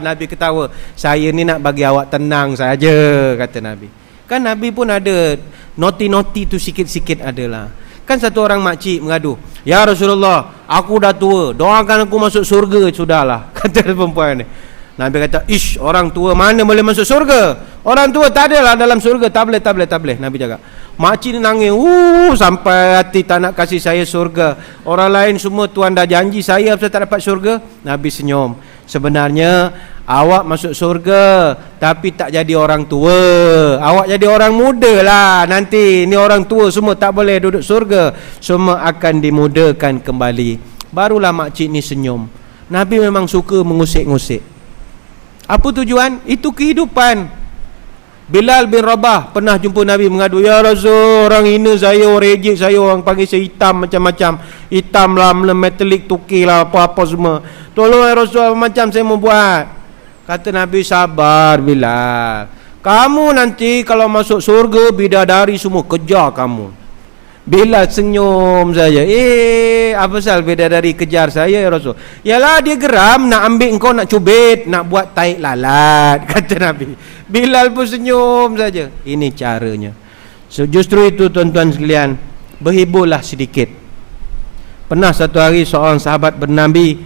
Nabi ketawa. Saya ni nak bagi awak tenang saja, kata Nabi. Kan Nabi pun ada noti-noti tu sikit-sikit adalah. Kan satu orang makcik mengadu, ya Rasulullah, aku dah tua, doakan aku masuk surga. Sudahlah, kata perempuan ni. Nabi kata, ish, orang tua mana boleh masuk surga? Orang tua tak adalah dalam surga. Tak boleh. Nabi cakap. Makcik ni nangis, sampai hati tak nak kasih saya surga. Orang lain semua Tuhan dah janji, saya apa tak dapat surga? Nabi senyum. Sebenarnya awak masuk surga, tapi tak jadi orang tua. Awak jadi orang muda lah. Nanti ni orang tua semua tak boleh duduk surga. Semua akan dimudahkan kembali. Barulah makcik ni senyum. Nabi memang suka mengusik-ngusik. Apa tujuan? Itu kehidupan. Bilal bin Rabah pernah jumpa Nabi mengadu, ya Rasul, orang hina saya, orang reject saya, orang panggil saya hitam macam-macam. Hitam lah, metalik, tukir lah, apa-apa semua. Tolong ya Rasul, apa macam saya mau buat? Kata Nabi, sabar Bilal. Kamu nanti kalau masuk surga, bidadari semua kejar kamu. Bilal senyum saja. Apa pasal bidadari kejar saya ya Rasul? Yalah, dia geram nak ambil engkau, nak cubit, nak buat taik lalat, kata Nabi. Bilal pun senyum saja. Ini caranya. So, justru itu tuan-tuan sekalian, berhiburlah sedikit. Pernah satu hari seorang sahabat bernabi,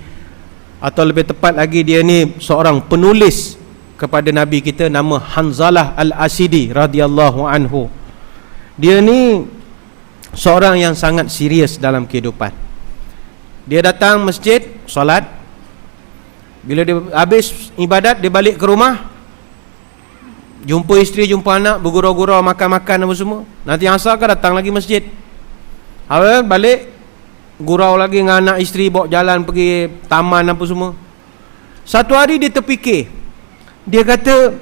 atau lebih tepat lagi dia ni seorang penulis kepada Nabi kita, nama Hanzalah Al-Asidi radhiyallahu anhu. Dia ni seorang yang sangat serius dalam kehidupan. Dia datang masjid, solat. Bila dia habis ibadat, dia balik ke rumah, jumpa isteri, jumpa anak, bergurau-gurau, makan-makan apa semua. Nanti asar kan datang lagi masjid. Habis balik, gurau lagi dengan anak isteri, bawa jalan pergi taman apa semua. Satu hari dia terfikir. Dia kata,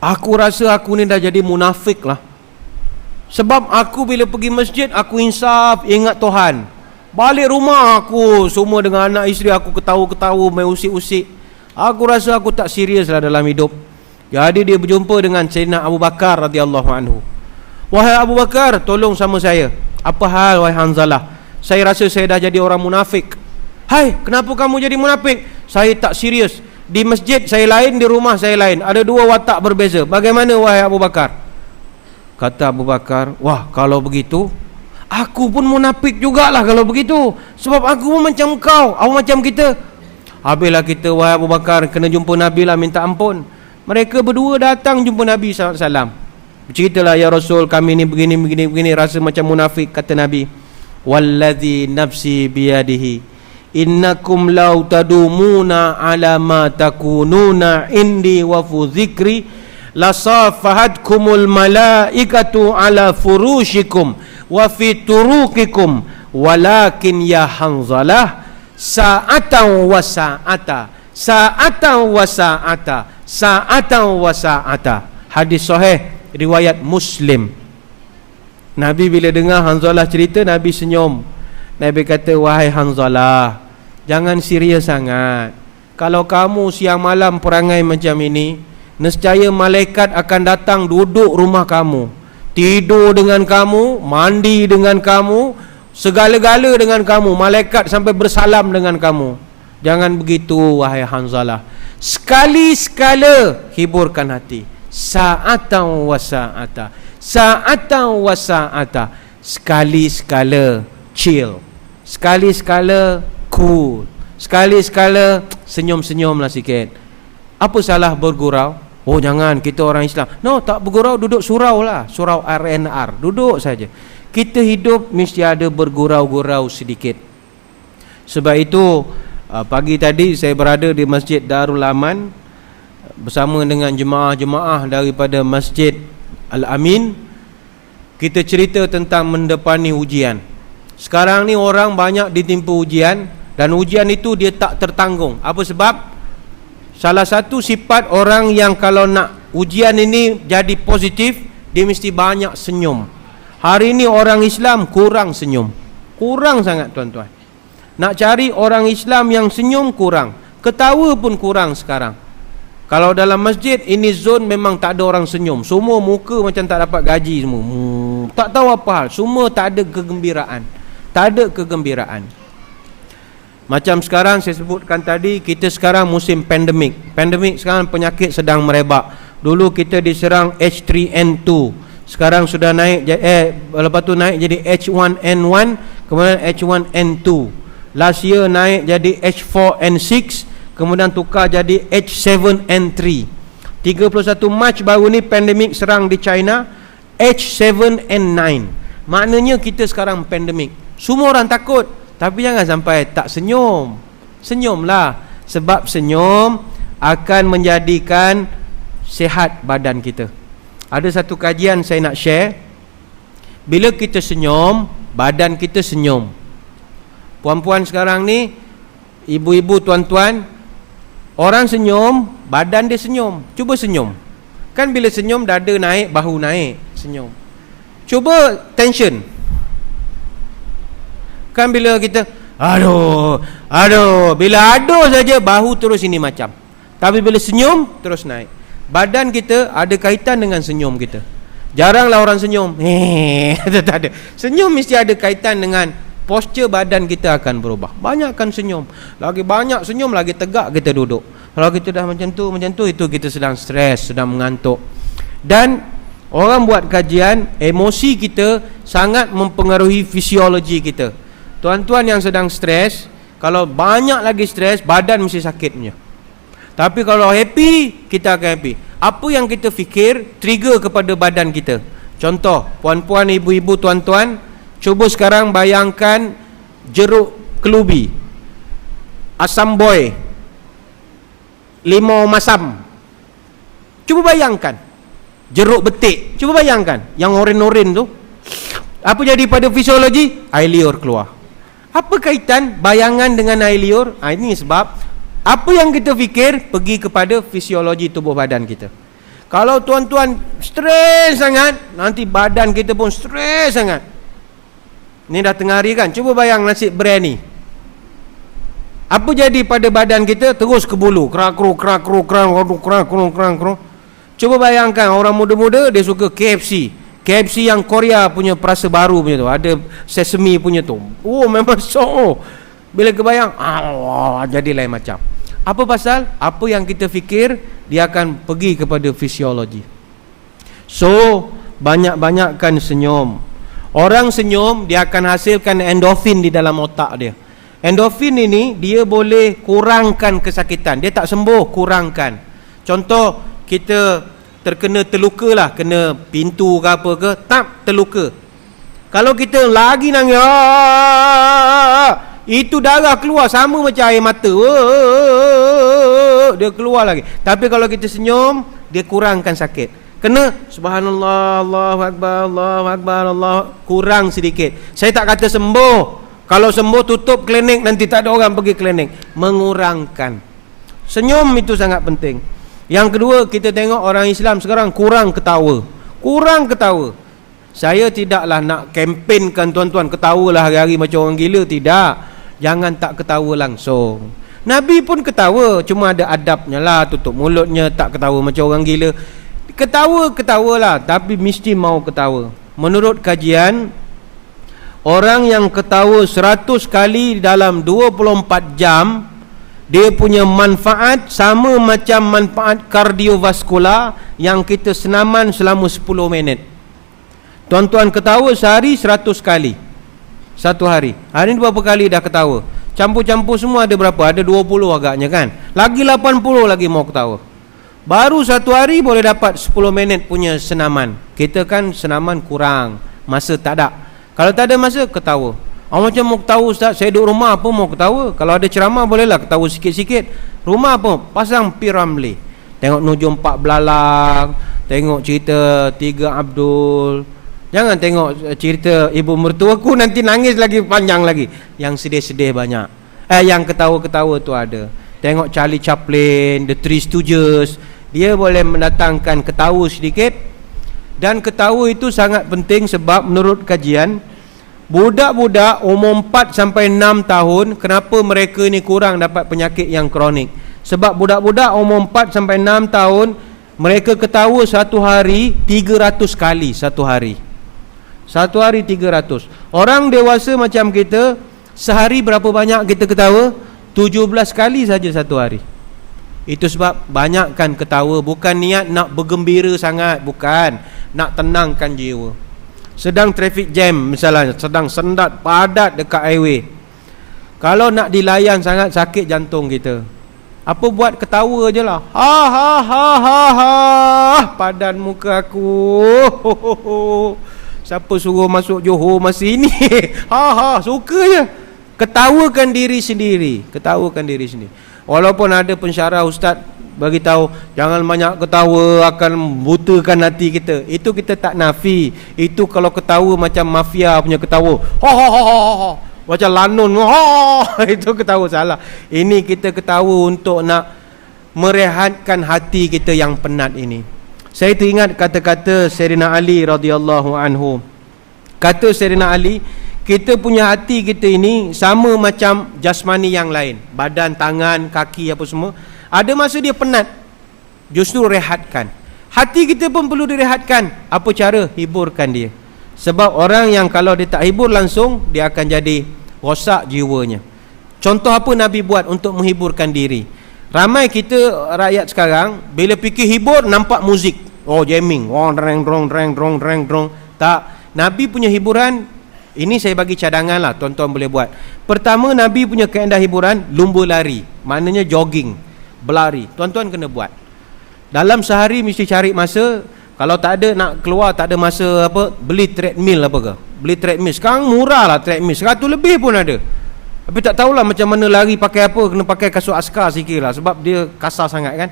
aku rasa aku ni dah jadi munafik lah. Sebab aku bila pergi masjid, aku insaf, ingat Tuhan. Balik rumah aku, semua dengan anak isteri aku ketawa-ketawa, main usik-usik. Aku rasa aku tak serius lah dalam hidup. Jadi dia berjumpa dengan Sayyidina Abu Bakar radhiyallahu anhu. Wahai Abu Bakar, tolong sama saya. Apa hal wahai Hanzalah? Saya rasa saya dah jadi orang munafik. Hai, kenapa kamu jadi munafik? Saya tak serius. Di masjid saya lain, di rumah saya lain. Ada dua watak berbeza. Bagaimana wahai Abu Bakar? Kata Abu Bakar, wah kalau begitu, aku pun munafik jugalah kalau begitu. Sebab aku pun macam kau, aku macam kita. Habislah kita, wahai Abu Bakar, kena jumpa Nabi lah, minta ampun. Mereka berdua datang jumpa Nabi SAW. Berceritalah, ya Rasul, kami ni begini, rasa macam munafik. Kata Nabi, walladhi nafsi biyadihi, innakum law tadumuna ala ma takununa indi wa fu zikri lasafahatkumul malaikatu ala furushikum wa fi turuqikum walakin ya Hanzalah sa'atan wa sa'ata sa'atan wa sa'ata sa'atan wa sa'ata. Hadis sahih riwayat Muslim. Nabi bila dengar Hanzalah cerita, Nabi senyum. Nabi kata, wahai Hanzalah, jangan serius sangat. kalau kamu siang malam perangai macam ini, nescaya malaikat akan datang duduk rumah kamu, tidur dengan kamu, mandi dengan kamu, segala-gala dengan kamu. Malaikat sampai bersalam dengan kamu. Jangan begitu wahai Hanzalah. Sekali-sekala hiburkan hati. Sa'atan wa sa'ata, sa'atan wa sa'ata. Sekali-sekala chill, sekali-sekala cool, sekali-sekala senyum-senyumlah sikit. Apa salah bergurau? Oh jangan, kita orang Islam. No, tak bergurau, duduk surau lah. Surau RNR, duduk saja. Kita hidup mesti ada bergurau-gurau sedikit. Sebab itu pagi tadi saya berada di Masjid Darul Aman bersama dengan jemaah-jemaah daripada Masjid Al-Amin. Kita cerita tentang mendepani ujian. Sekarang ni orang banyak ditimpa ujian, dan ujian itu dia tak tertanggung. Apa sebab? Salah satu sifat orang yang kalau nak ujian ini jadi positif, dia mesti banyak senyum. Hari ini orang Islam kurang senyum. Kurang sangat tuan-tuan. Nak cari orang Islam yang senyum kurang. Ketawa pun kurang sekarang. Kalau dalam masjid ini zon memang tak ada orang senyum. Semua muka macam tak dapat gaji semua. Tak tahu apa hal. Semua tak ada kegembiraan. Tak ada kegembiraan. Macam sekarang saya sebutkan tadi, kita sekarang musim pandemik. Pandemik sekarang penyakit sedang merebak. Dulu kita diserang H3N2. Sekarang sudah naik, lepas tu naik jadi H1N1, kemudian H1N2. Last year naik jadi H4N6, kemudian tukar jadi H7N3. 31 Mac baru ni pandemik serang di China, H7N9. Maknanya kita sekarang pandemik. Semua orang takut, tapi jangan sampai tak senyum. Senyumlah, sebab senyum akan menjadikan sihat badan kita. Ada satu kajian saya nak share. Bila kita senyum, badan kita senyum. Puan-puan sekarang ni, ibu-ibu, tuan-tuan, orang senyum, badan dia senyum. Cuba senyum. Kan bila senyum, dada naik, bahu naik. Senyum. Cuba tension. Kan bila kita aduh, bila aduh saja bahu terus ini macam. Tapi bila senyum terus naik. Badan kita ada kaitan dengan senyum kita. Jaranglah orang senyum. Tak ada. Senyum mesti ada kaitan dengan posture badan kita akan berubah. Banyakkan senyum. Lagi banyak senyum, lagi tegak kita duduk. Kalau kita dah macam tu, itu kita sedang stres, sedang mengantuk. Dan orang buat kajian, emosi kita sangat mempengaruhi fisiologi kita. Tuan-tuan yang sedang stres, kalau banyak lagi stres, badan mesti sakit punya. Tapi kalau happy, kita akan happy. Apa yang kita fikir trigger kepada badan kita. Contoh, puan-puan, ibu-ibu, tuan-tuan, cuba sekarang bayangkan jeruk kelubi, asam boy, limau masam. Cuba bayangkan jeruk betik. Cuba bayangkan yang oren-oren tu. Apa jadi pada fisiologi? Air liur keluar. Apa kaitan bayangan dengan air liur? Ini sebab apa yang kita fikir pergi kepada fisiologi tubuh badan kita. Kalau tuan-tuan stres sangat, nanti badan kita pun stres sangat. Ni dah tengah hari kan, cuba bayang nasi biryani. Apa jadi pada badan kita? Terus ke bulu. Krak-kruk. Cuba bayangkan orang muda-muda dia suka KFC. KFC yang Korea punya perasa baru punya tu. Ada sesame punya tu. Oh memang so. Bila kebayang, jadi lain macam. Apa pasal? Apa yang kita fikir, dia akan pergi kepada fisiologi. So, banyak-banyakkan senyum. Orang senyum, dia akan hasilkan endorfin di dalam otak dia. Endorfin ini, dia boleh kurangkan kesakitan. Dia tak sembuh, kurangkan. Contoh, kita terkena terluka lah, kena pintu ke apa ke, tak terluka. Kalau kita lagi nangis, itu darah keluar sama macam air mata. Dia keluar lagi. Tapi kalau kita senyum, dia kurangkan sakit. Kena subhanallah, Allahu akbar, Allahu akbar, Allah, kurang sedikit. Saya tak kata sembuh. Kalau sembuh tutup klinik, nanti tak ada orang pergi klinik. Mengurangkan. Senyum itu sangat penting. Yang kedua, kita tengok orang Islam sekarang kurang ketawa. Kurang ketawa. Saya tidaklah nak kempenkan tuan-tuan ketawalah hari-hari macam orang gila. Tidak. Jangan tak ketawa langsung. Nabi pun ketawa, cuma ada adabnya lah, tutup mulutnya, tak ketawa macam orang gila. Ketawa-ketawalah, tapi mesti mau ketawa. Menurut kajian, orang yang ketawa 100 kali dalam 24 jam, dia punya manfaat sama macam manfaat kardiovaskular yang kita senaman selama 10 minit. Tuan-tuan ketawa sehari 100 kali satu hari. Hari ni berapa kali dah ketawa? Campur-campur semua ada berapa? Ada 20 agaknya kan. Lagi 80 lagi mau ketawa. Baru satu hari boleh dapat 10 minit punya senaman. Kita kan senaman kurang, masa tak ada. Kalau tak ada masa, ketawa. Macam mau ketawa Ustaz, saya duduk rumah apa mau ketawa. Kalau ada ceramah bolehlah ketawa sikit-sikit. Rumah apa? Pasang P.Ramlee, tengok Nujum Pak Belalang, tengok cerita Tiga Abdul. Jangan tengok cerita ibu mertuaku nanti nangis lagi panjang lagi. Yang sedih-sedih banyak. Yang ketawa-ketawa tu ada. Tengok Charlie Chaplin, The Three Stooges. Dia boleh mendatangkan ketawa sedikit. Dan ketawa itu sangat penting sebab menurut kajian, budak-budak umur 4 sampai 6 tahun, kenapa mereka ni kurang dapat penyakit yang kronik? Sebab budak-budak umur 4 sampai 6 tahun, mereka ketawa satu hari 300 kali satu hari. Satu hari 300. Orang dewasa macam kita, sehari berapa banyak kita ketawa? 17 kali saja satu hari. Itu sebab banyakkan ketawa. Bukan niat nak bergembira sangat, bukan. Nak tenangkan jiwa. Sedang traffic jam misalnya, sedang sendat padat dekat highway, kalau nak dilayan sangat sakit jantung kita, apa buat? Ketawa je lah. Ha ha ha ha ha. Padan muka aku. Siapa suruh masuk Johor masa ini? Ha ha, suka je. Ketawakan diri sendiri. Ketawakan diri sendiri. Walaupun ada pensyarah ustaz bagi tahu jangan banyak ketawa akan butakan hati kita. Itu kita tak nafi. Itu kalau ketawa macam mafia punya ketawa. Ha ha ha ha. Macam lanun. Ha, itu ketawa salah. Ini kita ketawa untuk nak merehatkan hati kita yang penat ini. Saya teringat kata-kata Sayyidina Ali radhiyallahu anhu. Kata Sayyidina Ali, kita punya hati kita ini sama macam jasmani yang lain. Badan, tangan, kaki apa semua. Ada masa dia penat, justru rehatkan. Hati kita pun perlu direhatkan. Apa cara? Hiburkan dia. Sebab orang yang kalau dia tak hibur langsung, dia akan jadi rosak jiwanya. Contoh apa Nabi buat untuk menghiburkan diri? Ramai kita rakyat sekarang bila fikir hibur nampak muzik. Oh, jamming. Oh, dreng drong dreng drong dreng drong. Tak, Nabi punya hiburan ini saya bagi cadangan lah, tuan-tuan boleh buat. Pertama, Nabi punya kaedah hiburan lumba lari. Maknanya jogging, berlari. Tuan-tuan kena buat. Dalam sehari mesti cari masa. Kalau tak ada nak keluar, tak ada masa apa, beli treadmill apa ke. Beli treadmill. Sekarang murah lah treadmill. 100 lebih pun ada. Tapi tak tahulah macam mana lari pakai apa. Kena pakai kasut askar sikit lah, sebab dia kasar sangat kan.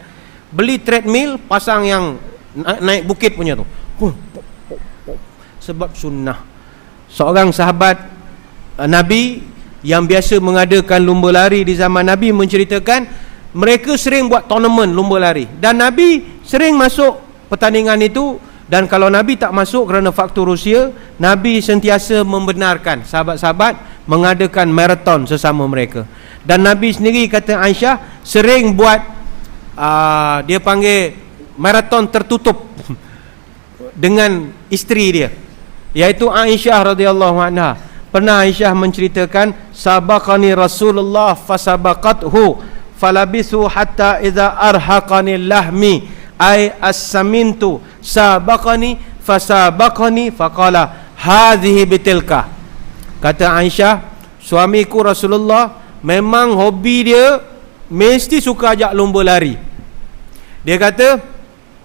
Beli treadmill, pasang yang naik bukit punya tu. Sebab sunnah. Seorang sahabat Nabi yang biasa mengadakan lumba lari di zaman Nabi menceritakan mereka sering buat tournament lumba lari. Dan Nabi sering masuk pertandingan itu. Dan kalau Nabi tak masuk kerana faktor usia, Nabi sentiasa membenarkan sahabat-sahabat mengadakan maraton sesama mereka. Dan Nabi sendiri kata Aisyah sering buat dia panggil maraton tertutup dengan isteri dia, iaitu Aisyah radhiyallahu anha. Pernah Aisyah menceritakan, sabaqani Rasulullah fasabaqathu falabisu hatta idza arhaqani lahmi ay as-samintu sabaqani fasabaqani faqala hadhihi bitilka. Kata Aisyah, suamiku Rasulullah memang hobi dia mesti suka ajak lumba lari. Dia kata,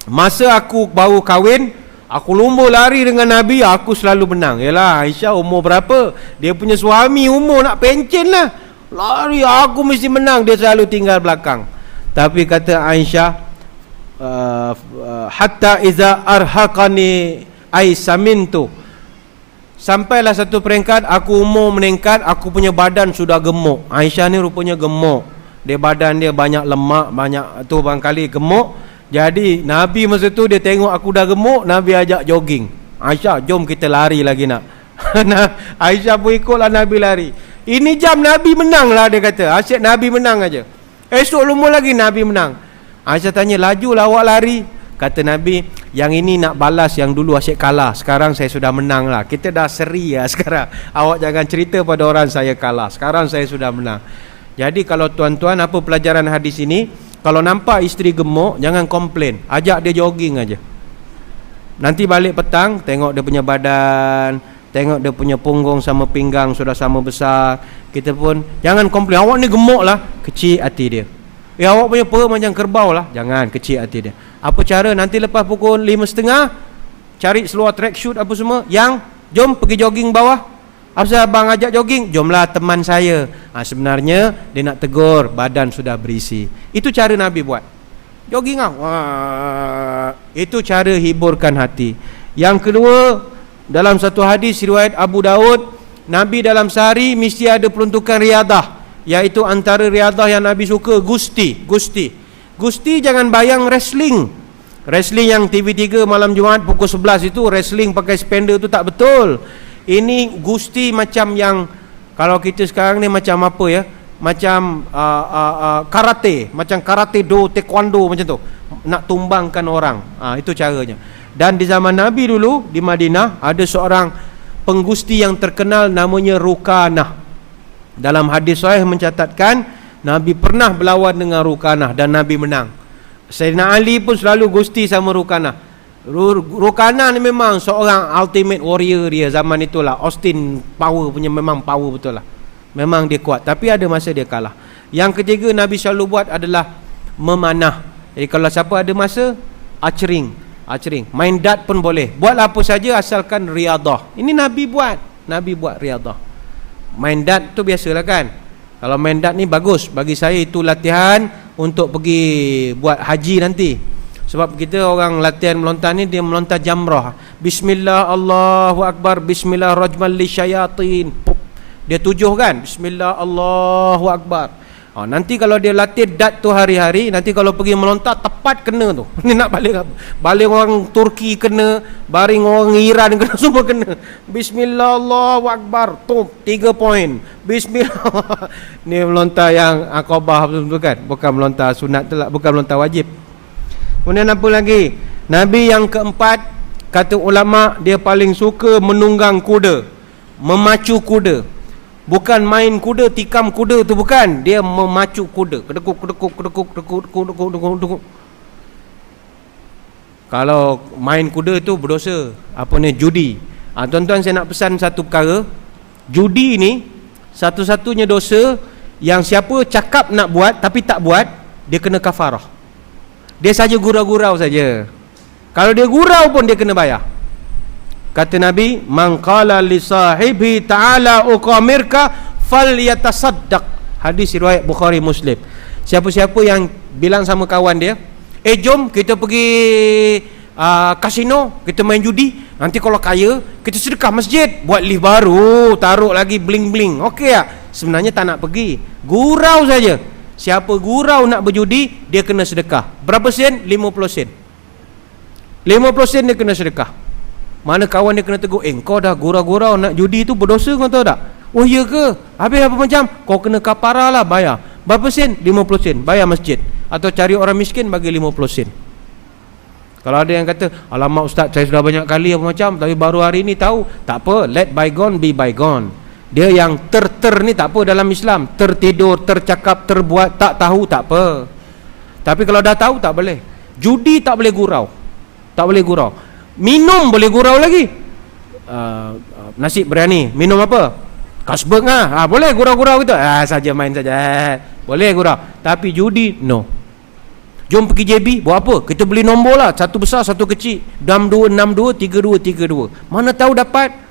masa aku baru kahwin, aku lumba lari dengan Nabi, aku selalu menang. Yalah, Aisyah umur berapa? Dia punya suami umur nak pencen lah. Lari, aku mesti menang. Dia selalu tinggal belakang. Tapi kata Aisyah, hatta iza arhaqani ay samintu, sampailah satu peringkat aku umur meningkat, aku punya badan sudah gemuk. Aisyah ni rupanya gemuk. Dia badan dia banyak lemak, banyak tu barangkali gemuk. Jadi Nabi masa tu dia tengok aku dah gemuk, Nabi ajak jogging. Aisyah, jom kita lari lagi nak. Aisyah pun ikutlah Nabi lari. Ini jam Nabi menang lah dia kata. Asyik Nabi menang aja. Esok lumur lagi Nabi menang. Aisyah tanya, laju lah awak lari. Kata Nabi, yang ini nak balas yang dulu asyik kalah. Sekarang saya sudah menang lah. Kita dah seri lah sekarang. Awak jangan cerita pada orang saya kalah. Sekarang saya sudah menang. Jadi kalau tuan-tuan, apa pelajaran hadis ini? Kalau nampak isteri gemuk, jangan komplain. Ajak dia jogging aja. Nanti balik petang, tengok dia punya badan, tengok dia punya punggung sama pinggang sudah sama besar. Kita pun jangan komplain, awak ni gemuk lah. Kecil hati dia. Awak punya perut macam kerbau lah. Jangan, kecil hati dia. Apa cara nanti lepas pukul 5.30 cari seluar tracksuit apa semua, yang jom pergi jogging bawah. Apa abang ajak jogging? Jomlah teman saya. Sebenarnya dia nak tegur, badan sudah berisi. Itu cara Nabi buat. Jogging lah. Itu cara hiburkan hati. Yang kedua, dalam satu hadis riwayat Abu Daud, Nabi dalam sehari mesti ada peruntukan riadah, iaitu antara riadah yang Nabi suka gusti. Gusti jangan bayang wrestling. Wrestling yang TV3 malam Jumaat pukul 11 itu wrestling pakai spender tu tak betul. Ini gusti macam yang kalau kita sekarang ni macam apa ya? Macam karate, macam karate do, taekwondo macam tu. Nak tumbangkan orang. Itu caranya. Dan di zaman Nabi dulu di Madinah ada seorang penggusti yang terkenal namanya Rukanah. Dalam hadis sahih mencatatkan Nabi pernah berlawan dengan Rukanah dan Nabi menang. Sayyidina Ali pun selalu gusti sama Rukanah. Rukanah ni memang seorang ultimate warrior dia zaman itulah. Austin power punya, memang power betul lah. Memang dia kuat, tapi ada masa dia kalah. Yang ketiga Nabi selalu buat adalah memanah. Jadi kalau siapa ada masa, archery, main dart pun boleh. Buat apa saja asalkan riadah. Ini Nabi buat riadah. Main dart tu biasalah kan. Kalau main dart ni bagus. Bagi saya itu latihan untuk pergi buat haji nanti. Sebab kita orang latihan melontar ni, dia melontar jamrah. Bismillah Allahu Akbar, Bismillah rajman li syayatin. Dia 7 kan. Bismillah Allahu Akbar. Nanti kalau dia latih dart tu hari-hari, nanti kalau pergi melontar tepat kena tu. Ni nak balik orang Turki kena, baring orang Iran kena, semua kena. Bismillah Allahu Akbar, tu 3 poin. Bismillah. Ni melontar yang Aqabah betul kan? Bukan melontar sunat tu lah, bukan melontar wajib. Kemudian apa lagi? Nabi yang keempat, kata ulama, dia paling suka menunggang kuda, memacu kuda. Bukan main kuda, tikam kuda tu bukan. Dia memacu kuda. Kedekuk. Kalau main kuda tu berdosa. Apa ni? Judi. Tuan-tuan, saya nak pesan satu perkara. Judi ni satu-satunya dosa yang siapa cakap nak buat tapi tak buat, dia kena kafarah. Dia saja gurau-gurau saja. Kalau dia gurau pun dia kena bayar. Kata Nabi, man qala li sahibi ta'ala uqamirka falyatasaddaq. Hadis riwayat Bukhari Muslim. Siapa-siapa yang bilang sama kawan dia, jom kita pergi kasino, kita main judi, nanti kalau kaya kita sedekah masjid, buat lift baru, taruh lagi bling-bling. Okey tak? Sebenarnya tak nak pergi, gurau saja. Siapa gurau nak berjudi, dia kena sedekah. Berapa sen? 50 sen. 50 sen dia kena sedekah. Mana kawan dia kena tegur, kau dah gurau-gurau nak judi tu berdosa, kau tahu tak? Oh iya ke? Habis apa macam? Kau kena kafarah lah, bayar. Berapa sen? 50 sen, bayar masjid. Atau cari orang miskin bagi 50 sen. Kalau ada yang kata, alamak ustaz, saya sudah banyak kali apa macam, tapi baru hari ni tahu. Tak apa, let bygone be bygone. Dia yang ni tak apa dalam Islam. Tertidur, tercakap, terbuat, tak tahu tak apa. Tapi kalau dah tahu tak boleh. Judi tak boleh gurau. Tak boleh gurau. Minum boleh gurau lagi. Nasi biryani, minum apa? Kasbek lah. Boleh gurau-gurau gitu. Saja main saja. Boleh gurau. Tapi judi, no. Jom pergi JB, buat apa? Kita beli nombor lah, satu besar, satu kecil, 62, 62, 32, 32. Mana tahu dapat.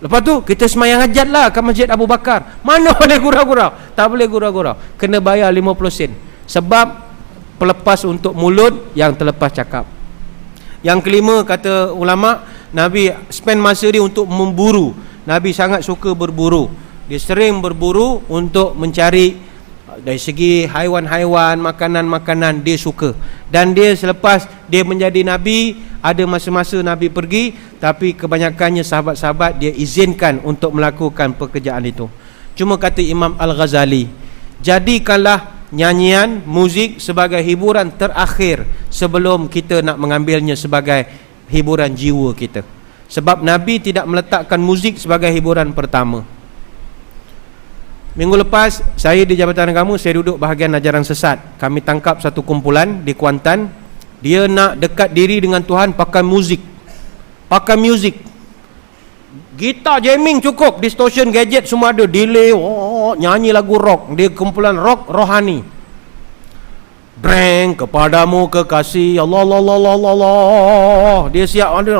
Lepas tu kita semayang hajat lah ke Masjid Abu Bakar. Mana boleh gurau-gurau? Tak boleh gurau-gurau. Kena bayar 50 sen. Sebab pelepas untuk mulut yang terlepas cakap. Yang kelima, kata ulama, Nabi spend masa dia untuk memburu. Nabi sangat suka berburu. Dia sering berburu untuk mencari dari segi haiwan-haiwan, makanan-makanan, dia suka. Dan dia selepas dia menjadi Nabi, ada masa-masa Nabi pergi, tapi kebanyakannya sahabat-sahabat dia izinkan untuk melakukan pekerjaan itu. Cuma kata Imam Al-Ghazali, jadikanlah nyanyian, muzik sebagai hiburan terakhir sebelum kita nak mengambilnya sebagai hiburan jiwa kita. Sebab Nabi tidak meletakkan muzik sebagai hiburan pertama. Minggu lepas saya di Jabatan Agama, saya duduk bahagian ajaran sesat. Kami tangkap satu kumpulan di Kuantan. Dia nak dekat diri dengan Tuhan pakai muzik. Pakai muzik. Gitar jamming cukup, distortion gadget semua ada, delay, nyanyi lagu rock. Dia kumpulan rock rohani. Breng kepadamu kekasih Allah Allah Allah Allah Allah. Dia siap ada.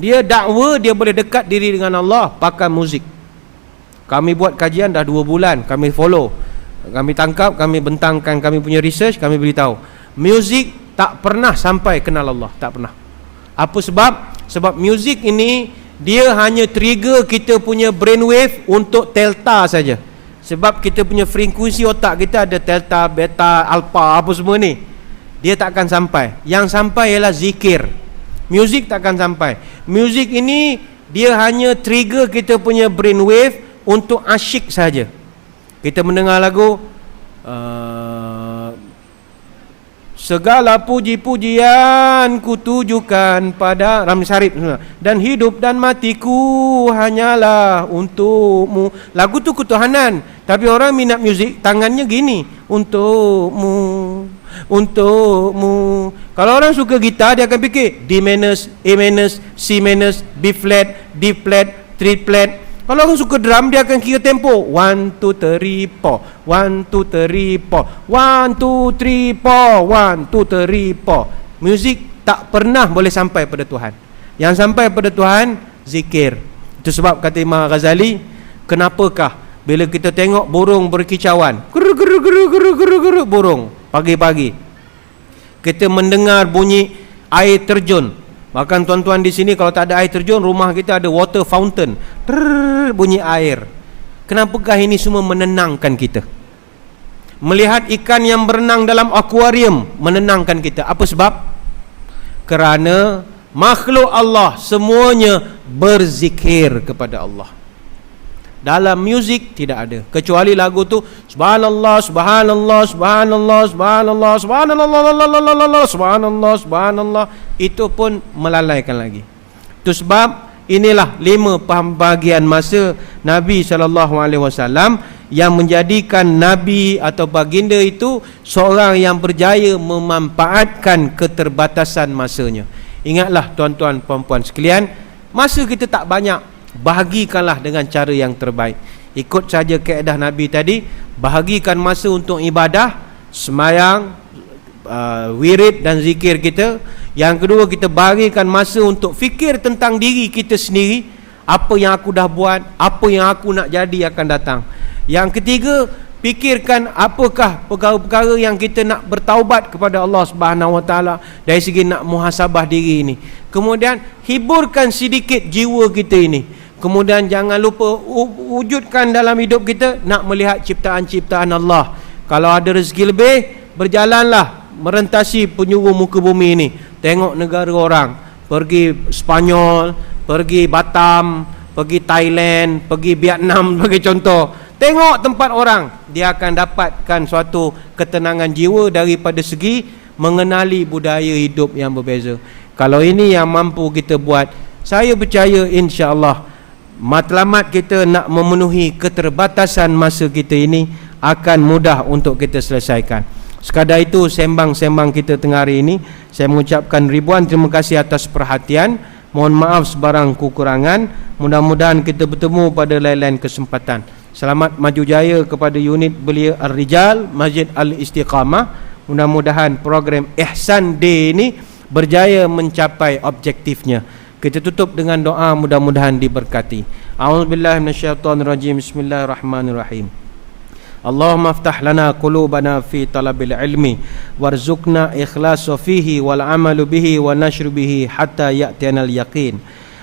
Dia dakwa dia boleh dekat diri dengan Allah pakai muzik. Kami buat kajian dah 2 bulan, kami follow, kami tangkap, kami bentangkan kami punya research, kami beritahu muzik tak pernah sampai kenal Allah, tak pernah. Apa sebab? Sebab muzik ini dia hanya trigger kita punya brainwave untuk delta saja. Sebab kita punya frekuensi otak kita ada delta, beta, alpha, apa semua ni. Dia tak akan sampai. Yang sampai ialah zikir. Muzik tak akan sampai. Muzik ini dia hanya trigger kita punya brainwave untuk asyik saja. Kita mendengar lagu segala puji-pujian ku tujukan pada Ramli Sarip, dan hidup dan matiku hanyalah untukmu. Lagu tu ketuhanan, tapi orang minat muzik tangannya gini, untukmu, untukmu. Kalau orang suka gitar dia akan fikir D minus, A minus, C minus, B flat, D flat, 3 flat. Kalau orang suka drum dia akan kira tempo 1, 2, 3, 4 1, 2, 3, 4 1, 2, 3, 4 1, 2, 3, 4. Muzik tak pernah boleh sampai pada Tuhan. Yang sampai pada Tuhan zikir. Itu sebab kata Imam Ghazali, kenapakah bila kita tengok burung berkicauan, geru burung pagi-pagi, kita mendengar bunyi air terjun. Bahkan tuan-tuan di sini kalau tak ada air terjun, rumah kita ada water fountain, bunyi air. Kenapakah ini semua menenangkan kita? Melihat ikan yang berenang dalam akuarium menenangkan kita. Apa sebab? Kerana makhluk Allah semuanya berzikir kepada Allah. Dalam muzik tidak ada, kecuali lagu tu subhanallah subhanallah subhanallah subhanallah subhanallah subhanallah subhanallah, itu pun melalaikan lagi. Itu sebab inilah 5 pembahagian masa Nabi SAW yang menjadikan Nabi atau baginda itu seorang yang berjaya memanfaatkan keterbatasan masanya. Ingatlah tuan-tuan puan-puan sekalian, masa kita tak banyak, bahagikanlah dengan cara yang terbaik. Ikut saja kaedah Nabi tadi, bahagikan masa untuk ibadah, semayang, wirid dan zikir kita. Yang kedua, kita bahagikan masa untuk fikir tentang diri kita sendiri, apa yang aku dah buat, apa yang aku nak jadi akan datang. Yang ketiga, fikirkan apakah perkara-perkara yang kita nak bertaubat kepada Allah Subhanahu Wa Taala dari segi nak muhasabah diri ini. Kemudian hiburkan sedikit jiwa kita ini. Kemudian jangan lupa wujudkan dalam hidup kita nak melihat ciptaan-ciptaan Allah. Kalau ada rezeki lebih, berjalanlah merentasi penjuru muka bumi ini. Tengok negara orang, pergi Spanyol, pergi Batam, pergi Thailand, pergi Vietnam sebagai contoh. Tengok tempat orang, dia akan dapatkan suatu ketenangan jiwa daripada segi mengenali budaya hidup yang berbeza. Kalau ini yang mampu kita buat, saya percaya insya-Allah matlamat kita nak memenuhi keterbatasan masa kita ini akan mudah untuk kita selesaikan. Sekadar itu sembang-sembang kita tengah hari ini. Saya mengucapkan ribuan terima kasih atas perhatian. Mohon maaf sebarang kekurangan. Mudah-mudahan kita bertemu pada lain-lain kesempatan. Selamat maju jaya kepada unit Belia Ar-Rijal Masjid Al-Istiqamah. Mudah-mudahan program Ihsan Day ini berjaya mencapai objektifnya. Kita tutup dengan doa, mudah-mudahan diberkati. A'udzubillahi minasyaitonirrajim. Bismillahirrahmanirrahim. Allahumma aftah lana qulubana fi talabil ilmi warzuqna ikhlasa fihi wal amalu bihi wa nashru bihi hatta ya'tiyana al yaqin.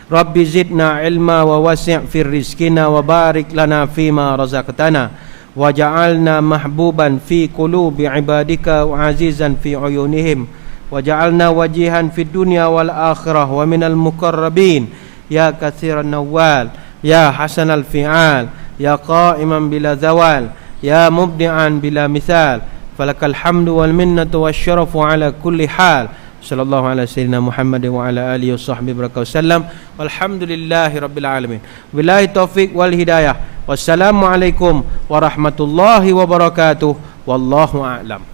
Rabbi zidna ilma wa wasi' fi rizqina wa barik lana fima razaqtana waj'alna mahbuban fi qulubi ibadika wa azizan fi uyunihim waj'alna wajihan fid dunya wal akhirah wa minal muqarrabin ya katsiran nawal ya hasanal fi'al ya qa'iman bila zawal ya mubdi'an bila misal, falakal hamdu wal minnatu wasyarafu ala kulli hal. Sallallahu ala sayyidina Muhammad wa ala alihi washabbihi wasallam. Walhamdulillahi rabbil alamin. Billahi taufik wal hidayah. Wassalamualaikum warahmatullahi wabarakatuh. Wallahu a'lam.